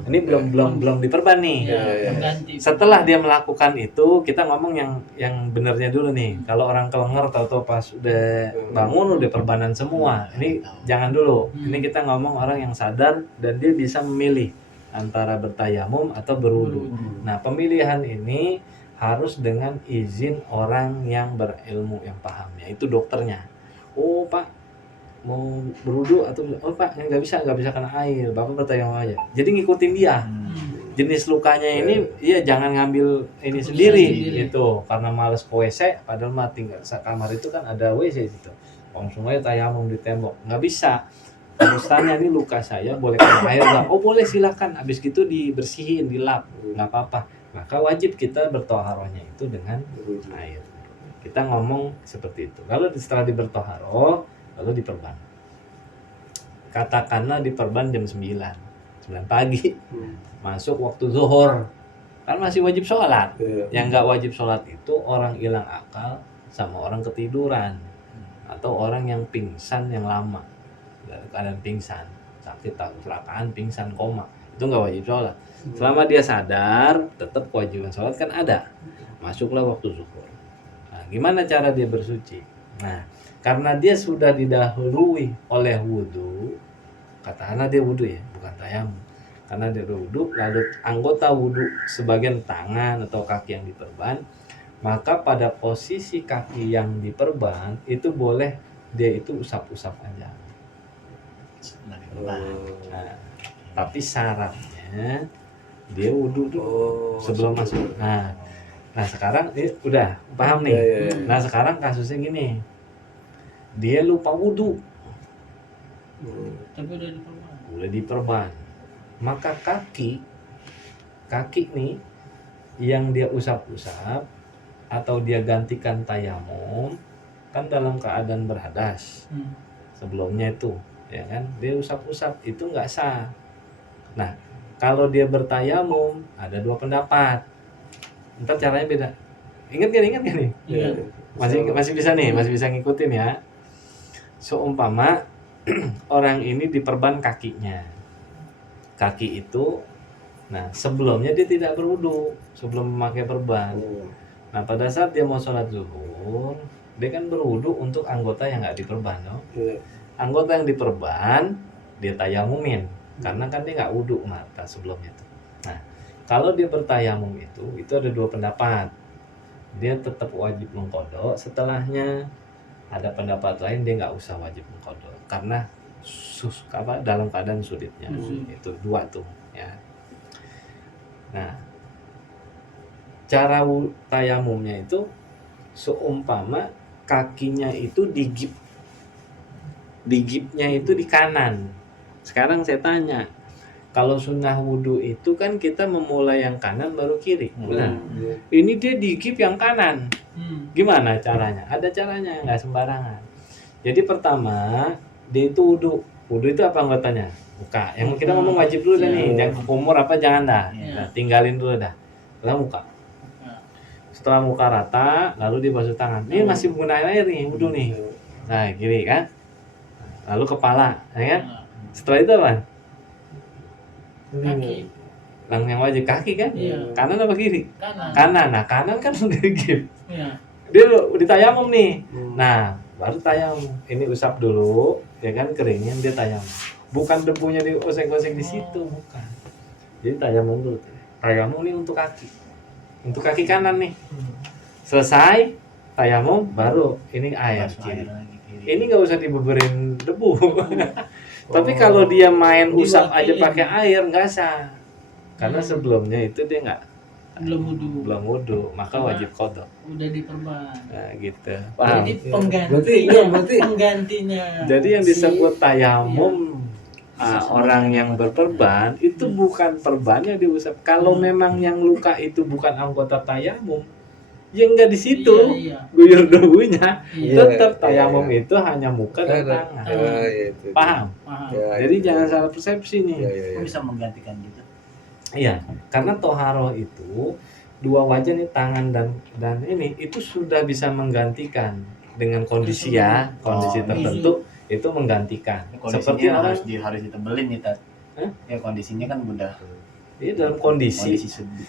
Ini belum diperban nih. Setelah dia melakukan itu, kita ngomong yang benernya dulu nih. Kalau orang kelenger tahu-tahu pas udah bangun udah perbanan semua. Ini jangan dulu. Ini kita ngomong orang yang sadar dan dia bisa memilih antara bertayamum atau berwudu. Nah, pemilihan ini harus dengan izin orang yang berilmu, yang paham, yaitu dokternya. Oh Pak, mau berwudu atau Pak nggak bisa kena air, Bapak bertayamum aja. Jadi ngikutin dia. Jenis lukanya ini, iya jangan ngambil ini sendiri gitu, karena males ke WC, padahal mah tinggal kamar itu kan ada WC gitu. Langsung aja tayamum di tembok, nggak bisa. Terus tanya, ini luka saya boleh kena air nggak? Oh boleh, silakan. Habis gitu dibersihin, dilap, nggak apa-apa. Maka wajib kita bertoharohnya itu dengan air. Kita ngomong seperti itu. Kalau setelah dibertoharoh, lalu diperban. Katakanlah diperban jam 9 pagi, masuk waktu zuhur, kan masih wajib sholat. Yang nggak wajib sholat itu orang hilang akal sama orang ketiduran, atau orang yang pingsan yang lama, keadaan pingsan, sakit, kecelakaan, pingsan, koma, itu nggak wajib sholat. Selama dia sadar, tetap kewajiban sholat kan ada. Masuklah waktu zuhur. Nah, gimana cara dia bersuci? Nah, karena dia sudah didahului oleh wudu, katakanlah dia wudu ya, bukan tayamum. Karena dia wudu, lalu anggota wudu sebagian tangan atau kaki yang diperban, maka pada posisi kaki yang diperban itu boleh dia itu usap-usap aja. Nah, tapi syaratnya dia wudu dulu sebelum masuk. Nah sekarang ini udah paham nih. Nah sekarang kasusnya gini, dia lupa wudu, tapi udah diperban, maka kaki nih yang dia usap-usap atau dia gantikan tayamum kan dalam keadaan berhadas. Sebelumnya itu ya kan dia usap-usap, itu nggak sah. Nah kalau dia bertayamum ada dua pendapat, ntar caranya beda. Ingat kan nih? Iya. Masih bisa nih, masih bisa ngikutin ya. Seumpama orang ini diperban kakinya. Kaki itu, nah sebelumnya dia tidak berwudu sebelum memakai perban. Nah pada saat dia mau sholat zuhur, dia kan berwudu untuk anggota yang nggak diperban, no? Anggota yang diperban dia tayamumin, karena kan dia nggak wudu mata sebelumnya itu. Nah kalau dia bertayamum itu ada dua pendapat. Dia tetap wajib mengkodok, setelahnya ada pendapat lain dia nggak usah wajib mengkodok karena dalam keadaan sulitnya. Itu dua tuh ya. Nah cara tayamumnya itu seumpama kakinya itu digipnya itu di kanan. Sekarang saya tanya, kalau sunnah wudhu itu kan kita memulai yang kanan baru kiri, benar? Ini dia digip yang kanan. Gimana caranya? Ada caranya, nggak sembarangan. Jadi pertama dia itu wudhu itu apa anggotanya? Muka. Yang kita ngomong wajib dulu dah nih, jangan umur apa jangan dah. Nah, tinggalin dulu dah. Setelah muka. Setelah muka rata, lalu dibasuh tangan. Ini masih menggunakan air nih, wudhu nih. Nah, gini kan. Lalu kepala, ya kan? Setelah itu apa? Kaki. Yang wajib kaki kan? Iya. Kanan apa kiri? Kanan. Kanan. Nah, kanan kan sudah digip. Iya. Dia ditayamum nih. Nah, baru tayamum. Ini usap dulu, ya kan, keringin dia tayamum. Bukan debunya diosek-osek di situ, bukan. Jadi tayamum dulu. Tayamum ini untuk kaki. Untuk kaki kanan nih. Selesai tayamum baru ini air kiri. Ini nggak usah dibeberin debu. Tapi kalau dia main usap aja pakai air nggak sah. Karena sebelumnya itu dia nggak belum wudu, maka wajib qadha. Udah diperban. Nah, gitu. Paham? Jadi penggantinya. Jadi yang disebut tayamum orang yang berperban itu bukan perbannya diusap. Kalau memang yang luka itu bukan anggota tayamum, ya enggak di situ. Guyur debunya. Tetap tayamum itu hanya muka dan tangan. Paham? Jadi jangan salah persepsi nih. Kok bisa menggantikan gitu? Iya, karena toharoh itu dua wajah nih, tangan dan ini itu sudah bisa menggantikan dengan kondisi tertentu itu menggantikan. Seperti orang harus ditebelin nih, Tat. Ya kondisinya kan udah. Iya, dalam kondisi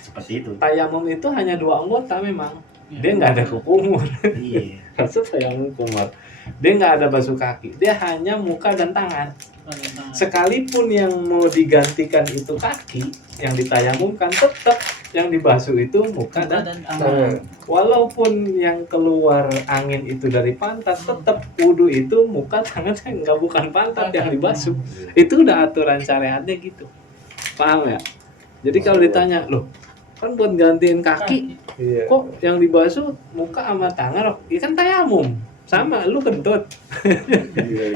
seperti itu. Tayamum itu hanya dua anggota memang. Dia nggak ada kumur. Iya. Maksud tayamum kumur. Dia nggak ada basuh kaki. Dia hanya muka dan tangan. Sekalipun yang mau digantikan itu kaki, yang ditayamumkan tetap yang dibasuh itu muka dan tangan. Walaupun yang keluar angin itu dari pantat, tetap wudu itu muka tangan, enggak, bukan pantat yang dibasuh. Itu udah aturan syariatnya gitu. Paham ya? Jadi kalau ditanya, loh kan buat gantiin kaki, kok yang dibasuh muka sama tangan? Ya kan tayamum. Sama, lu kentut.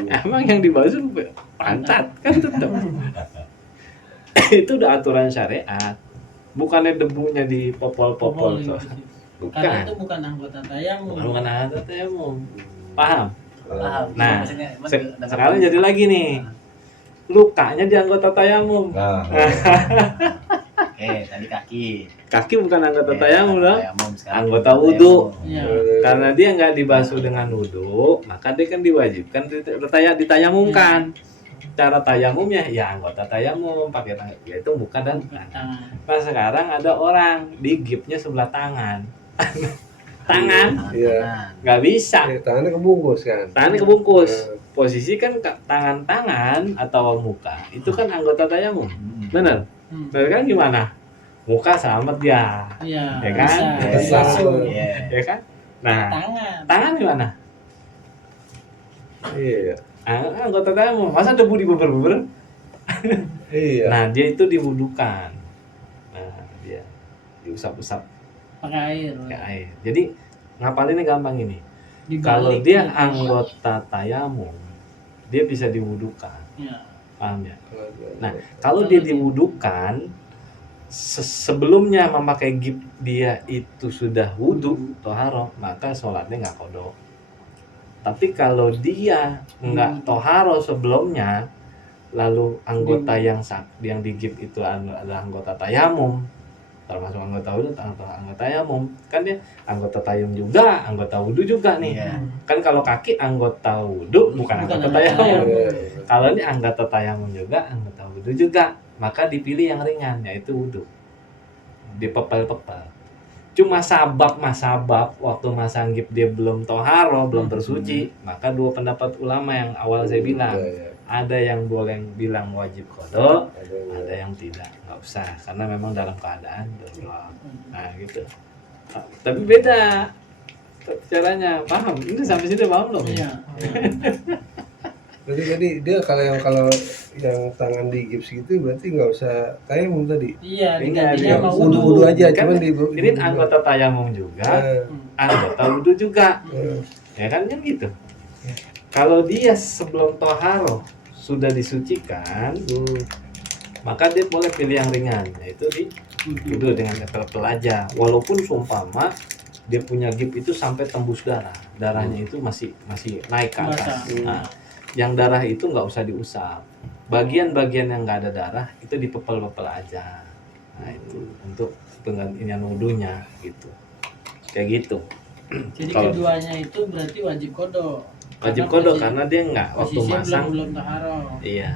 Emang yang dibasuh pantat kan tetap. Itu udah aturan syariat. Bukannya debunya di popol-popol. Karena itu bukan anggota tayamum. Bukan anggota tayamum. Paham? Paham. Nah, sekarang jadi lagi nih. Lukanya di anggota tayamum. Nah, tadi kaki. Kaki bukan anggota tayamum dong. Anggota Tayamum. wudu. Iya. Karena dia nggak dibasuh dengan wudu, maka dia kan diwajibkan ditayamumkan. Cara tayamumnya ya anggota tayamum pakai tangan, yaitu muka dan tangan. Nah sekarang ada orang digipnya sebelah tangan. Tangan nggak bisa. Tangannya kebungkus kan. Tangannya kebungkus. Posisi kan tangan atau muka itu kan anggota tayamum. Benar? Benar kan gimana? Muka selamat dia. Iya. Ya kan? Bisa. Ya kan? Nah, tangan gimana? Iya. Anggota tayamum. Masa debu dibeber-beber? Iya. Nah, dia itu diwudukan. Nah, dia diusap-usap pakai air. Jadi ngapalinnya gampang ini. Kalau dia anggota tayamum, dia bisa diwudukan. Ya. Paham ya? Nah, kalau dia diwudukan, sebelumnya memakai gip dia itu sudah wudu, toharo, maka sholatnya nggak qadha. Tapi kalau dia nggak toharo sebelumnya, lalu anggota yang digip itu adalah anggota tayamum, termasuk anggota wudu, anggota tayamum. Kan dia anggota tayamum juga, anggota wudu juga nih. Iya. Kan kalau kaki anggota wudu bukan anggota tayamum. Kalau ini anggota tayamum juga, anggota wudu juga, maka dipilih yang ringan yaitu wudu. Dipepel-pepel. Cuma sabab waktu Mas Anggip dia belum toharo, belum bersuci, maka dua pendapat ulama yang awal saya bilang, ada yang boleh bilang wajib qada, ada yang tidak, nggak usah, karena memang dalam keadaan darurat. Nah gitu. Tapi beda caranya, paham? Ini sampai sini paham belum? Iya. Berarti dia kalau yang tangan di gips gitu berarti nggak usah tayamum tadi. Iya, Enggak, digantinya sama wudu. Wudu aja, Kan cuman ini anggota tayamum juga, anggota wudu juga, ya kan gitu. Kalau dia sebelum toharo sudah disucikan, maka dia boleh pilih yang ringan, yaitu di wudu dengan level aja. Walaupun seumpama dia punya gip itu sampai tembus darahnya itu masih naik ke atas. Nah, yang darah itu nggak usah diusap. Bagian-bagian yang nggak ada darah itu dipepel-pepel aja. Nah itu untuk penggantian wudunya gitu. Kayak gitu. Jadi Kalau- keduanya itu berarti wajib kodok. Wajib kodok karena dia nggak waktu posisinya masang. belum taharo. Iya,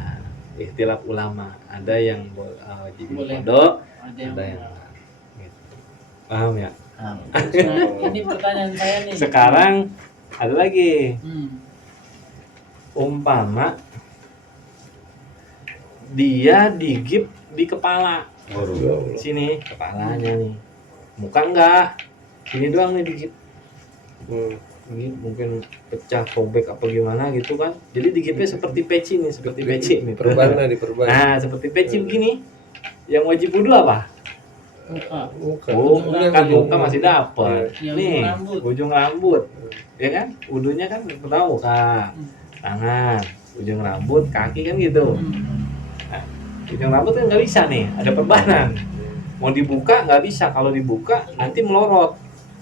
ikhtilaf ulama. Ada yang wajib Boleh. kodok, Ada yang ada yang gitu. Paham ya? Nah, Nah, ini pertanyaan saya nih. Sekarang ada lagi. Hmm. Umpama dia digip di kepala, sini kepalanya nih, muka enggak, sini doang nih digip. Ini mungkin pecah, sobek apa gimana gitu kan, jadi digipnya seperti peci nih, seperti peci nih. Perban. Nah seperti peci begini, yang wajib wudu apa? Muka. Kan muka masih dapat. Yang Nih ujung rambut. ujung rambut, ya kan? Wudunya kan pertama muka, tangan, ujung rambut, kaki kan gitu. Ujung rambut kan nggak bisa nih, ada perbanan. Mau dibuka nggak bisa, kalau dibuka nanti melorot.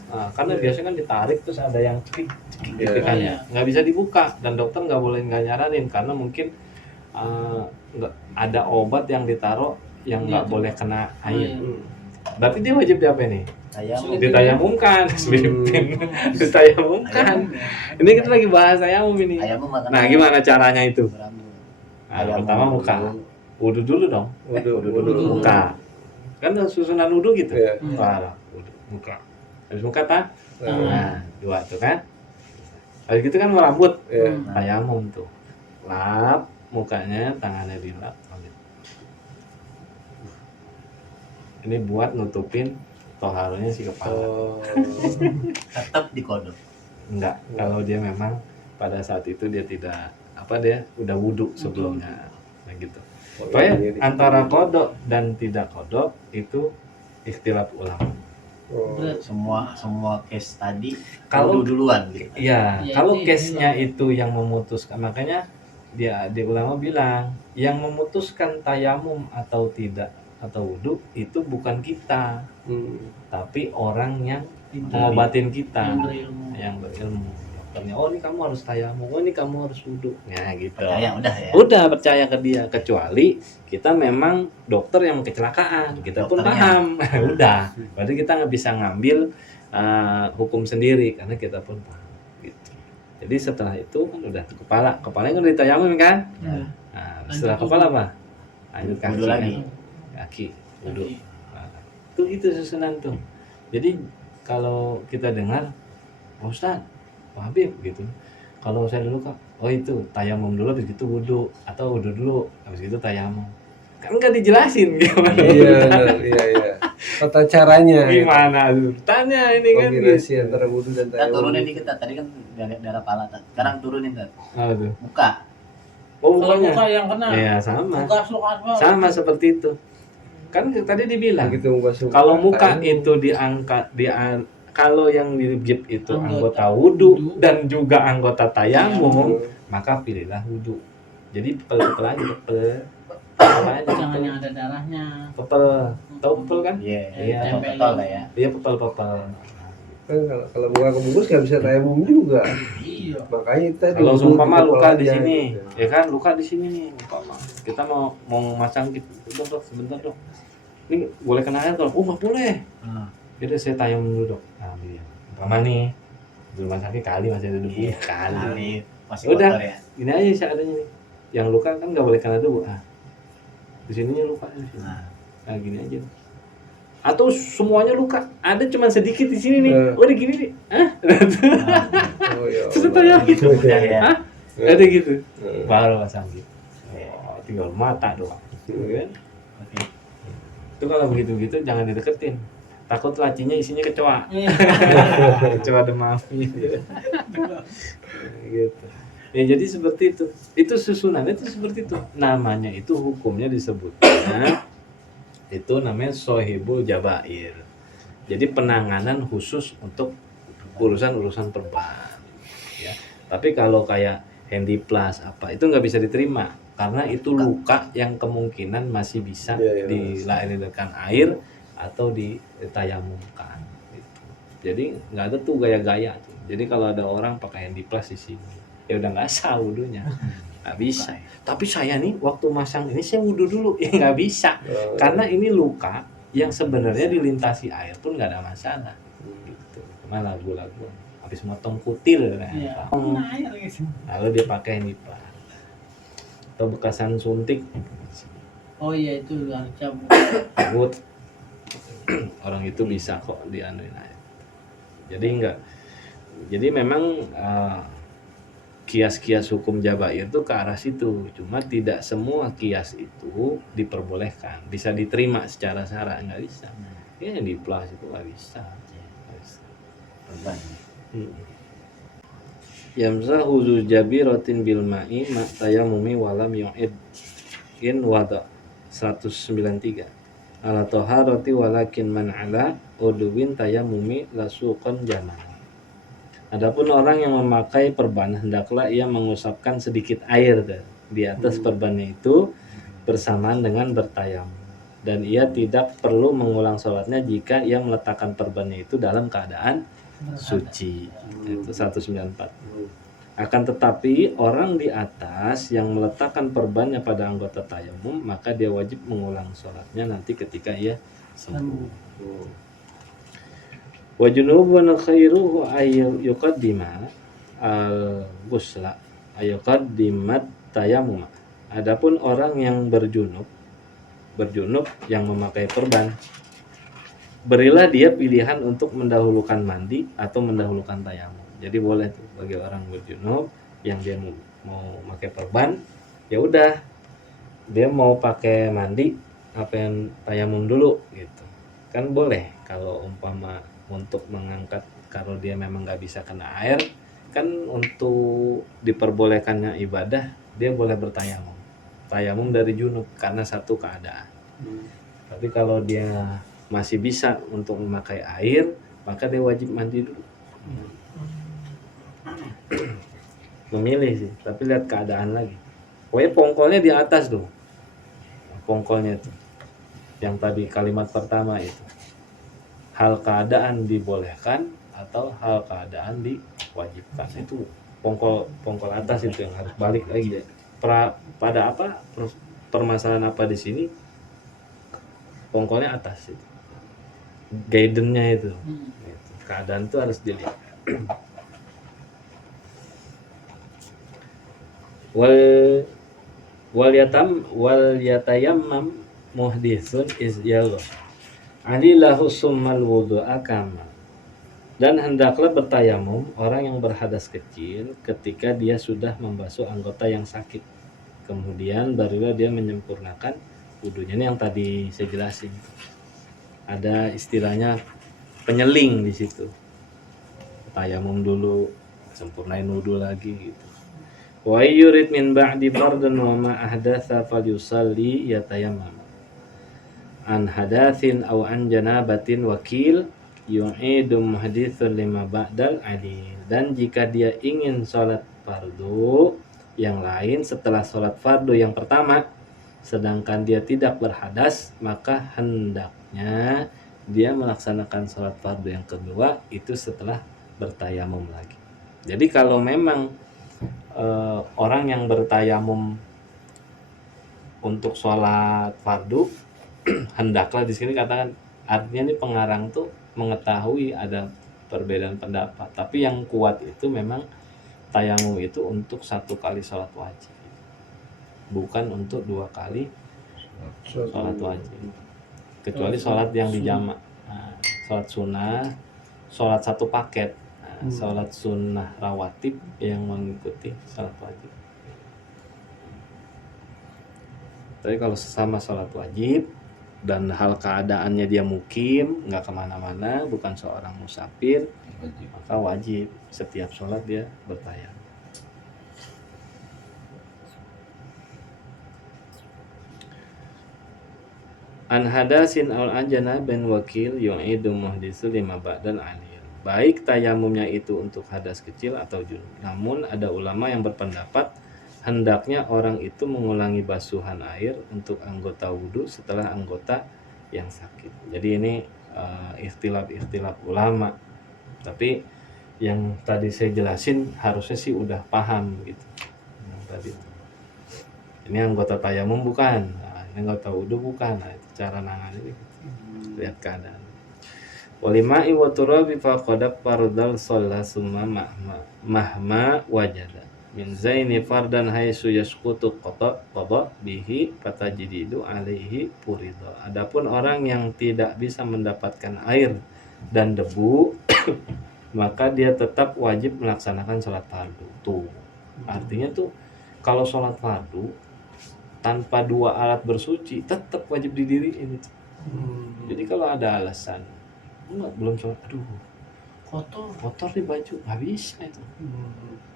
Nah, karena biasanya kan ditarik terus ada yang cekik gitu kan ya, nggak bisa dibuka dan dokter nggak boleh nggak nyaranin karena mungkin nggak ada obat yang ditaruh yang nggak boleh kena air. Berarti dia wajib diapa nih? Ditayamumkan, selipin, ditayamumkan. Ini kita lagi bahas tayamum ini. Nah, gimana caranya itu? Nah, pertama muka. Wudu dulu dong. Wudu. Muka. Kan susunan wudu gitu. Iya. Parah, wudu, muka. Habis muka tak? Nah, dua tuh kan. Habis gitu kan mau rambut. Iya. Tayamum tuh. Lap mukanya, tangannya dilap. Ini buat nutupin toharonya si kepala. tetap dikodok. Enggak, kalau dia memang pada saat itu dia tidak dia udah wudu sebelumnya. Nah gitu. Pokoknya antara kodok dan tidak kodok itu ikhtilaf ulama. Semua case tadi Kalau- wudu duluan gitu. Iya, Ya, kalau itu case-nya ikhtilaf. itu yang memutuskan, makanya di ulama bilang yang memutuskan tayamum atau tidak atau wudu itu bukan kita, tapi orang yang mengobatin kita, yang berilmu. Dokternya, oh ini kamu harus tayamum, oh ini kamu harus wudu, ya gitu. Percaya udah ya. Udah percaya ke dia, kecuali kita memang dokter yang kecelakaan, kita pun Dokternya. paham. Udah, berarti kita nggak bisa ngambil hukum sendiri karena kita pun paham. Gitu. Jadi setelah itu kan udah kepalanya udah ditayamum kan. Ya. Nah, setelah kepala apa? Lanjut kaki Wudu lagi. kan? Kaki, wudu. Nah, itu susunan tuh. Jadi kalau kita dengar, Pak Ustaz, Pak Habib gitu. Kalau saya dulu kak, oh itu tayamum dulu habis gitu wudu, atau wudu dulu habis gitu tayamum. Kan nggak dijelasin gimana. Iya. Tata caranya. Gimana tuh? Tanya ini kan. Kombinasi antara wudu dan Kita tayamum. turunin dikit Tat. Tadi kan darah pala Tat. Sekarang turunin Tat. Apa tuh? Muka. Oh Kalau mukanya. muka yang kena, Iya sama. muka suka Sama seperti itu. Kan tadi dibilang. Begitu basuh Kalau muka tayamum. itu diangkat kalau yang digip itu Anggota anggota wudu wudu. dan juga anggota tayamum, maka pilihlah wudu. Jadi pepel aja, pepel aja, jangan yang ada darahnya. pepel. Tahu pepel kan? Iya. Iya. Total lah ya. Iya pepel. Kan kalau buka kebungkus nggak bisa tayamum juga. Iya. Makanya tadi Kalau wudu seumpama dipepel luka di aja, sini, gitu. ya kan luka di sini nih, umpama kita mau masang gitu, dok sebentar dok. ini boleh kena air kalau nggak boleh. Hmm. Jadi saya tayamum dulu dok. Nah dia umpama nih di rumah sakit kali masih ada debu Iya, kali. kali masih Udah. kotor ya. Gini aja seadanya nih. Yang luka kan nggak boleh kena debu. Di sininya luka di sini. Nah gini aja. Atau semuanya luka, ada cuma sedikit di sini nih. Udah gini nih. Oh ya Terus Allah. tanya gitu. Mudah ya. Ada gitu. Heeh. Baru pasang gitu. Tinggal mata doang. Kan? Oke. Itu kalau begitu-gitu jangan dideketin. Takut lacinya isinya kecoa. Iya. Kecoa demam gitu. Gitu. Ya jadi seperti itu. Itu susunannya itu seperti itu. Namanya itu hukumnya disebutnya itu namanya sohibul jabair. Jadi penanganan khusus untuk urusan-urusan perban. Ya. Tapi kalau kayak handiplas apa itu nggak bisa diterima karena itu luka yang kemungkinan masih bisa Iya, iya. dilahirkan air atau ditayamumkan gitu. Jadi nggak ada tuh gaya-gaya tuh. Jadi kalau ada orang pakai handiplas di sini ya udah nggak sah wudunya, nggak bisa. Tapi saya nih waktu masang ini saya wudhu dulu ya nggak bisa karena ini luka yang sebenarnya dilintasi air pun nggak ada masalah gitu. Cuma lagu-lagu habis motong kutil Iya. nah, Nah, air gitu. lalu dia pakai handiplas atau bekasan suntik Oh iya itu harus cabut. cabut orang itu bisa kok dianuin aja. Jadi memang kias-kias hukum jabair itu ke arah situ, cuma tidak semua kias itu diperbolehkan bisa diterima secara syara, nggak bisa ya yang di plus itu nggak bisa. Perban. Yamsahu zu jabiratin bil ma'i ma tayamumi walam yu'id in wada 193 ala toharoti walakin man ala uduwin tayamumi lasuqan jaman. Adapun orang yang memakai perban hendaklah ia mengusapkan sedikit air di atas perbannya itu bersamaan dengan bertayamum dan ia tidak perlu mengulang sholatnya jika ia meletakkan perbannya itu dalam keadaan suci. Itu 194. Akan tetapi orang di atas yang meletakkan perbannya pada anggota tayamum maka dia wajib mengulang sholatnya nanti ketika ia sembuh. Wa junubun khairuhu ayyul yuqaddima al-ghusla ayyuqaddimat tayamum. Adapun orang yang berjunub yang memakai perban, berilah dia pilihan untuk mendahulukan mandi atau mendahulukan tayamum. Jadi boleh tuh bagi orang berjunub yang dia mau pakai perban, ya udah dia mau pakai mandi apa yang tayamum dulu gitu. Kan boleh kalau umpama untuk mengangkat kalau dia memang nggak bisa kena air, kan untuk diperbolehkannya ibadah dia boleh bertayamum. Tayamum dari junub karena satu keadaan. Tapi kalau dia masih bisa untuk memakai air, maka dia wajib mandi dulu. Memilih sih, tapi lihat keadaan lagi. Pokoknya pongkolnya di atas tuh. Pongkolnya itu. Yang tadi kalimat pertama itu. Hal keadaan dibolehkan atau hal keadaan diwajibkan. Itu pongkol atas itu yang harus balik lagi ya. Pada apa permasalahan apa di sini? Pongkolnya atas itu. Guidance-nya itu. Gitu. Keadaan itu harus dilihat. wal yatayammam muhdithun izyallah alilahu summal wudu'a kama. Dan hendaklah bertayamum orang yang berhadas kecil ketika dia sudah membasuh anggota yang sakit. Kemudian barulah dia menyempurnakan wudunya. Ini yang tadi saya jelasin. Ada istilahnya penyeling di situ. Tayamum dulu, sempurnain wudu lagi gitu. Wa yurid min ba'di bardan wa ma ahdatha falyusalli yatayammam. An hadatsin aw an janabatin wakil yu'idu muhdithun lima ba'dal adil. Dan jika dia ingin sholat fardu yang lain setelah sholat fardu yang pertama, sedangkan dia tidak berhadas, maka hendaknya dia melaksanakan sholat fardu yang kedua itu setelah bertayamum lagi. Jadi kalau memang orang yang bertayamum untuk sholat fardu hendaklah di sini katakan artinya nih pengarang tuh mengetahui ada perbedaan pendapat, tapi yang kuat itu memang tayamum itu untuk 1 kali sholat wajib, bukan untuk 2 kali sholat wajib, kecuali sholat yang dijamak. Nah, sholat sunnah, sholat 1 paket. Nah, sholat sunnah rawatib yang mengikuti sholat wajib. Tapi kalau sesama sholat wajib dan hal keadaannya dia mukim, nggak kemana-mana, bukan seorang musafir, maka wajib setiap sholat dia bertayamum. An hadasin al anjana ben wakil yu'idu muhdisu lima ba'dal alir. Baik tayamumnya itu untuk hadas kecil atau junub. Namun ada ulama yang berpendapat hendaknya orang itu mengulangi basuhan air untuk anggota wudhu setelah anggota yang sakit. Jadi ini ikhtilaf ulama. Tapi yang tadi saya jelasin harusnya sih udah paham gitu. Yang tadi. Ini anggota tayamum bukan, ini anggota wudhu bukan. Nah, itu cara nanganin lihat keadaan. Walima'i wa turabi faqadab fardal sholla summa mahma wajada min zaini fardan haitsu yasqutu qada bihi fatajididu alaihi furido. Adapun orang yang tidak bisa mendapatkan air dan debu maka dia tetap wajib melaksanakan sholat fardu. Tuh artinya tuh kalau sholat fardu tanpa 2 alat bersuci tetap wajib didiriin itu. Jadi kalau ada alasan belum sholat, aduh kotor nih baju, nggak bisa itu.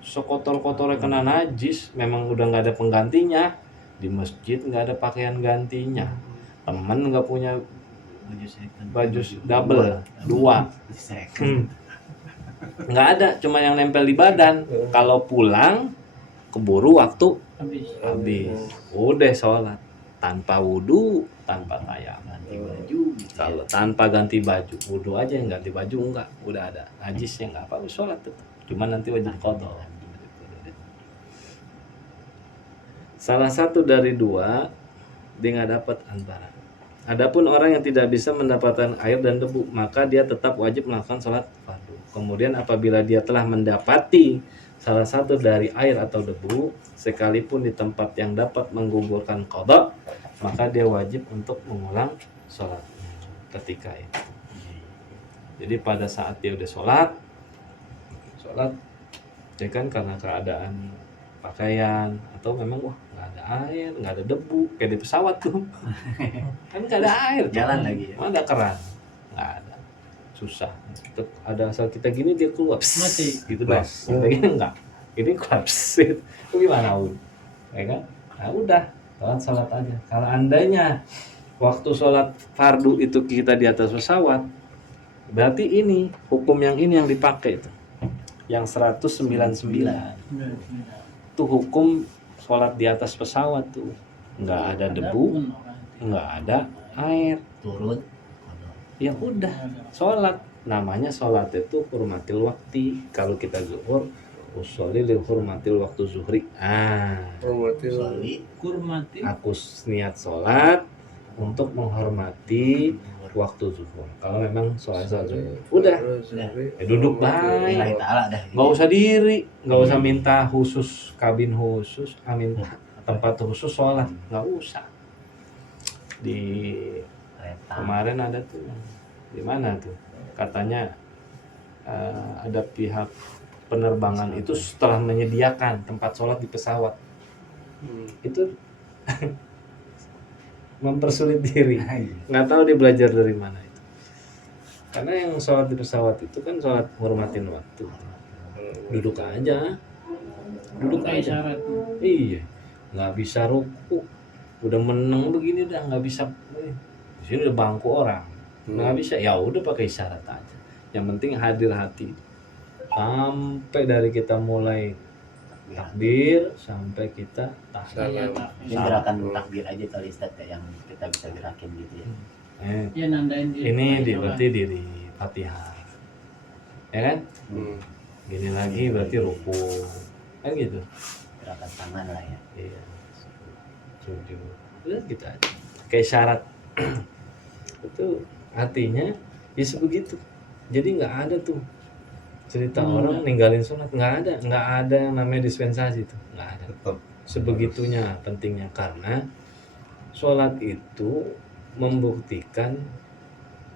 Sekotor-kotornya kena najis, memang udah nggak ada penggantinya. Di masjid nggak ada pakaian gantinya. Temen nggak punya baju double 2, nggak ada, cuma yang nempel di badan. Kalau pulang keburu waktu habis, udah sholat tanpa wudhu, tanpa tayamum. Ganti baju. Kalau tanpa ganti baju, wudhu aja, yang ganti baju enggak, udah ada najisnya enggak apa-apa, sholat tetap. Cuma nanti wajib qadha. Salah satu dari 2 dia nggak dapat antara. Adapun orang yang tidak bisa mendapatkan air dan debu, maka dia tetap wajib melakukan sholat fardu. Kemudian apabila dia telah mendapati salah satu dari air atau debu, sekalipun di tempat yang dapat menggugurkan qadha, maka dia wajib untuk mengulang sholat ketika itu. Jadi pada saat dia udah sholat ya kan, karena keadaan pakaian atau memang nggak ada air, nggak ada debu kayak di pesawat tuh kan nggak ada air tuh. Jalan lagi ya? Mana ada keran, nggak ada, susah. Ada asal kita gini dia keluar mati gitu dah. Kita gini enggak, ini keluar itu gimana ya kan? Nah udah sholat aja. Kalau andainya waktu sholat fardu itu kita di atas pesawat, berarti ini hukum yang ini yang dipakai itu, yang 199 itu hukum sholat di atas pesawat tuh, nggak ada debu, nggak ada air, Turun. ya udah sholat. Namanya sholat itu hurmatil waktu. Kalau kita zuhur, usolli li hurmatil waktu zuhri. kurmati Aku niat sholat untuk menghormati waktu zuhur. Kalau memang sholat zuhur, udah duduk baik, Lillahi ta'ala dah. nggak usah diri, nggak usah minta khusus kabin khusus, minta tempat khusus sholat, nggak usah. Di Kereta. kemarin ada tuh, di mana tuh katanya ada pihak penerbangan itu setelah menyediakan tempat sholat di pesawat itu mempersulit diri, nggak tahu dia belajar dari mana itu. Karena yang sholat di pesawat itu kan sholat hormatin waktu, duduk aja, syarat iya, nggak bisa ruku, udah meneng begini udah nggak bisa. Di sini udah bangku orang, nggak bisa, ya udah pakai isyarat aja. Yang penting hadir hati sampai dari kita mulai takbir sampai kita tahiyat. Ini gerakan takbir aja kali Ustaz ya, yang kita bisa gerakin gitu ya. ya nandain diri Ini mulai berarti diri Fatihah, ya kan? Gini lagi berarti ruku, kan gitu. Gerakan tangan lah ya. Iya, sujud, udah gitu aja. Kayak syarat Itu artinya ya sebegitu. Jadi nggak ada tuh cerita orang ninggalin sholat, nggak ada yang namanya dispensasi tuh, nggak ada. Tetap Sebegitunya pentingnya, karena sholat itu membuktikan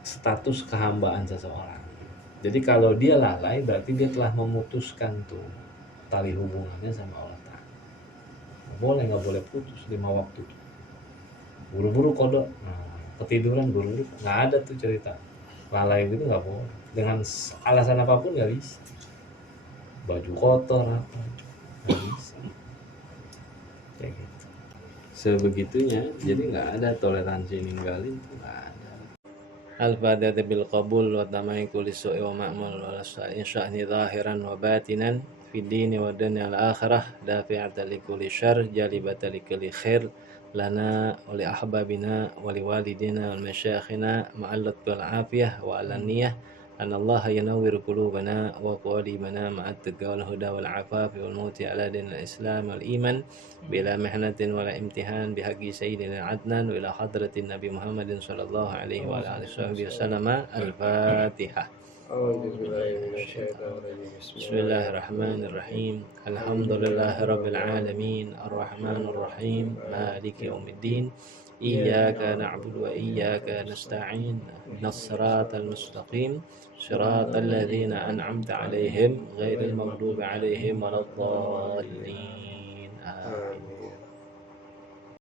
status kehambaan seseorang. Jadi kalau dia lalai berarti dia telah memutuskan tuh tali hubungannya sama Allah Ta'ala. Nggak boleh putus 5 waktu tuh. Buru-buru kodok, ketiduran buru-buru, nggak ada tuh cerita lalai gitu, nggak boleh dengan alasan apapun, nggak bisa. Baju kotor apa nggak bisa kayak gitu. Sebegitunya, jadi nggak ada toleransi ninggalin, nggak ada. Al-Fatihah bil qabul wa tamai kulli su'i wa ma'mul wa sya'ni zahiran wa batinan fid dini wa dunya al akhirah dafi'atan li kulli syarr jalibatan li kulli khair lana wa li ahbabina wa li walidina wal masyayikhina ma'allat bil afiyah wa alaniyah أن الله ينور قلوبنا وقوالبنا مع التقى والهدى والعفاف والموت على دين الإسلام والإيمان بلا محنة ولا امتحان بحق سيدنا عدنان وإلى حضرة النبي محمد صلى الله عليه وعلى آله وصحبه وسلم. الفاتحة. بسم الله الرحمن الرحيم. الحمد لله رب العالمين الرحمن الرحيم مالك يوم الدين إياك نعبد وإياك نستعين اهدنا الصراط المستقيم صراط الذين أنعمت عليهم غير المغضوب عليهم ولا الضالين آمين.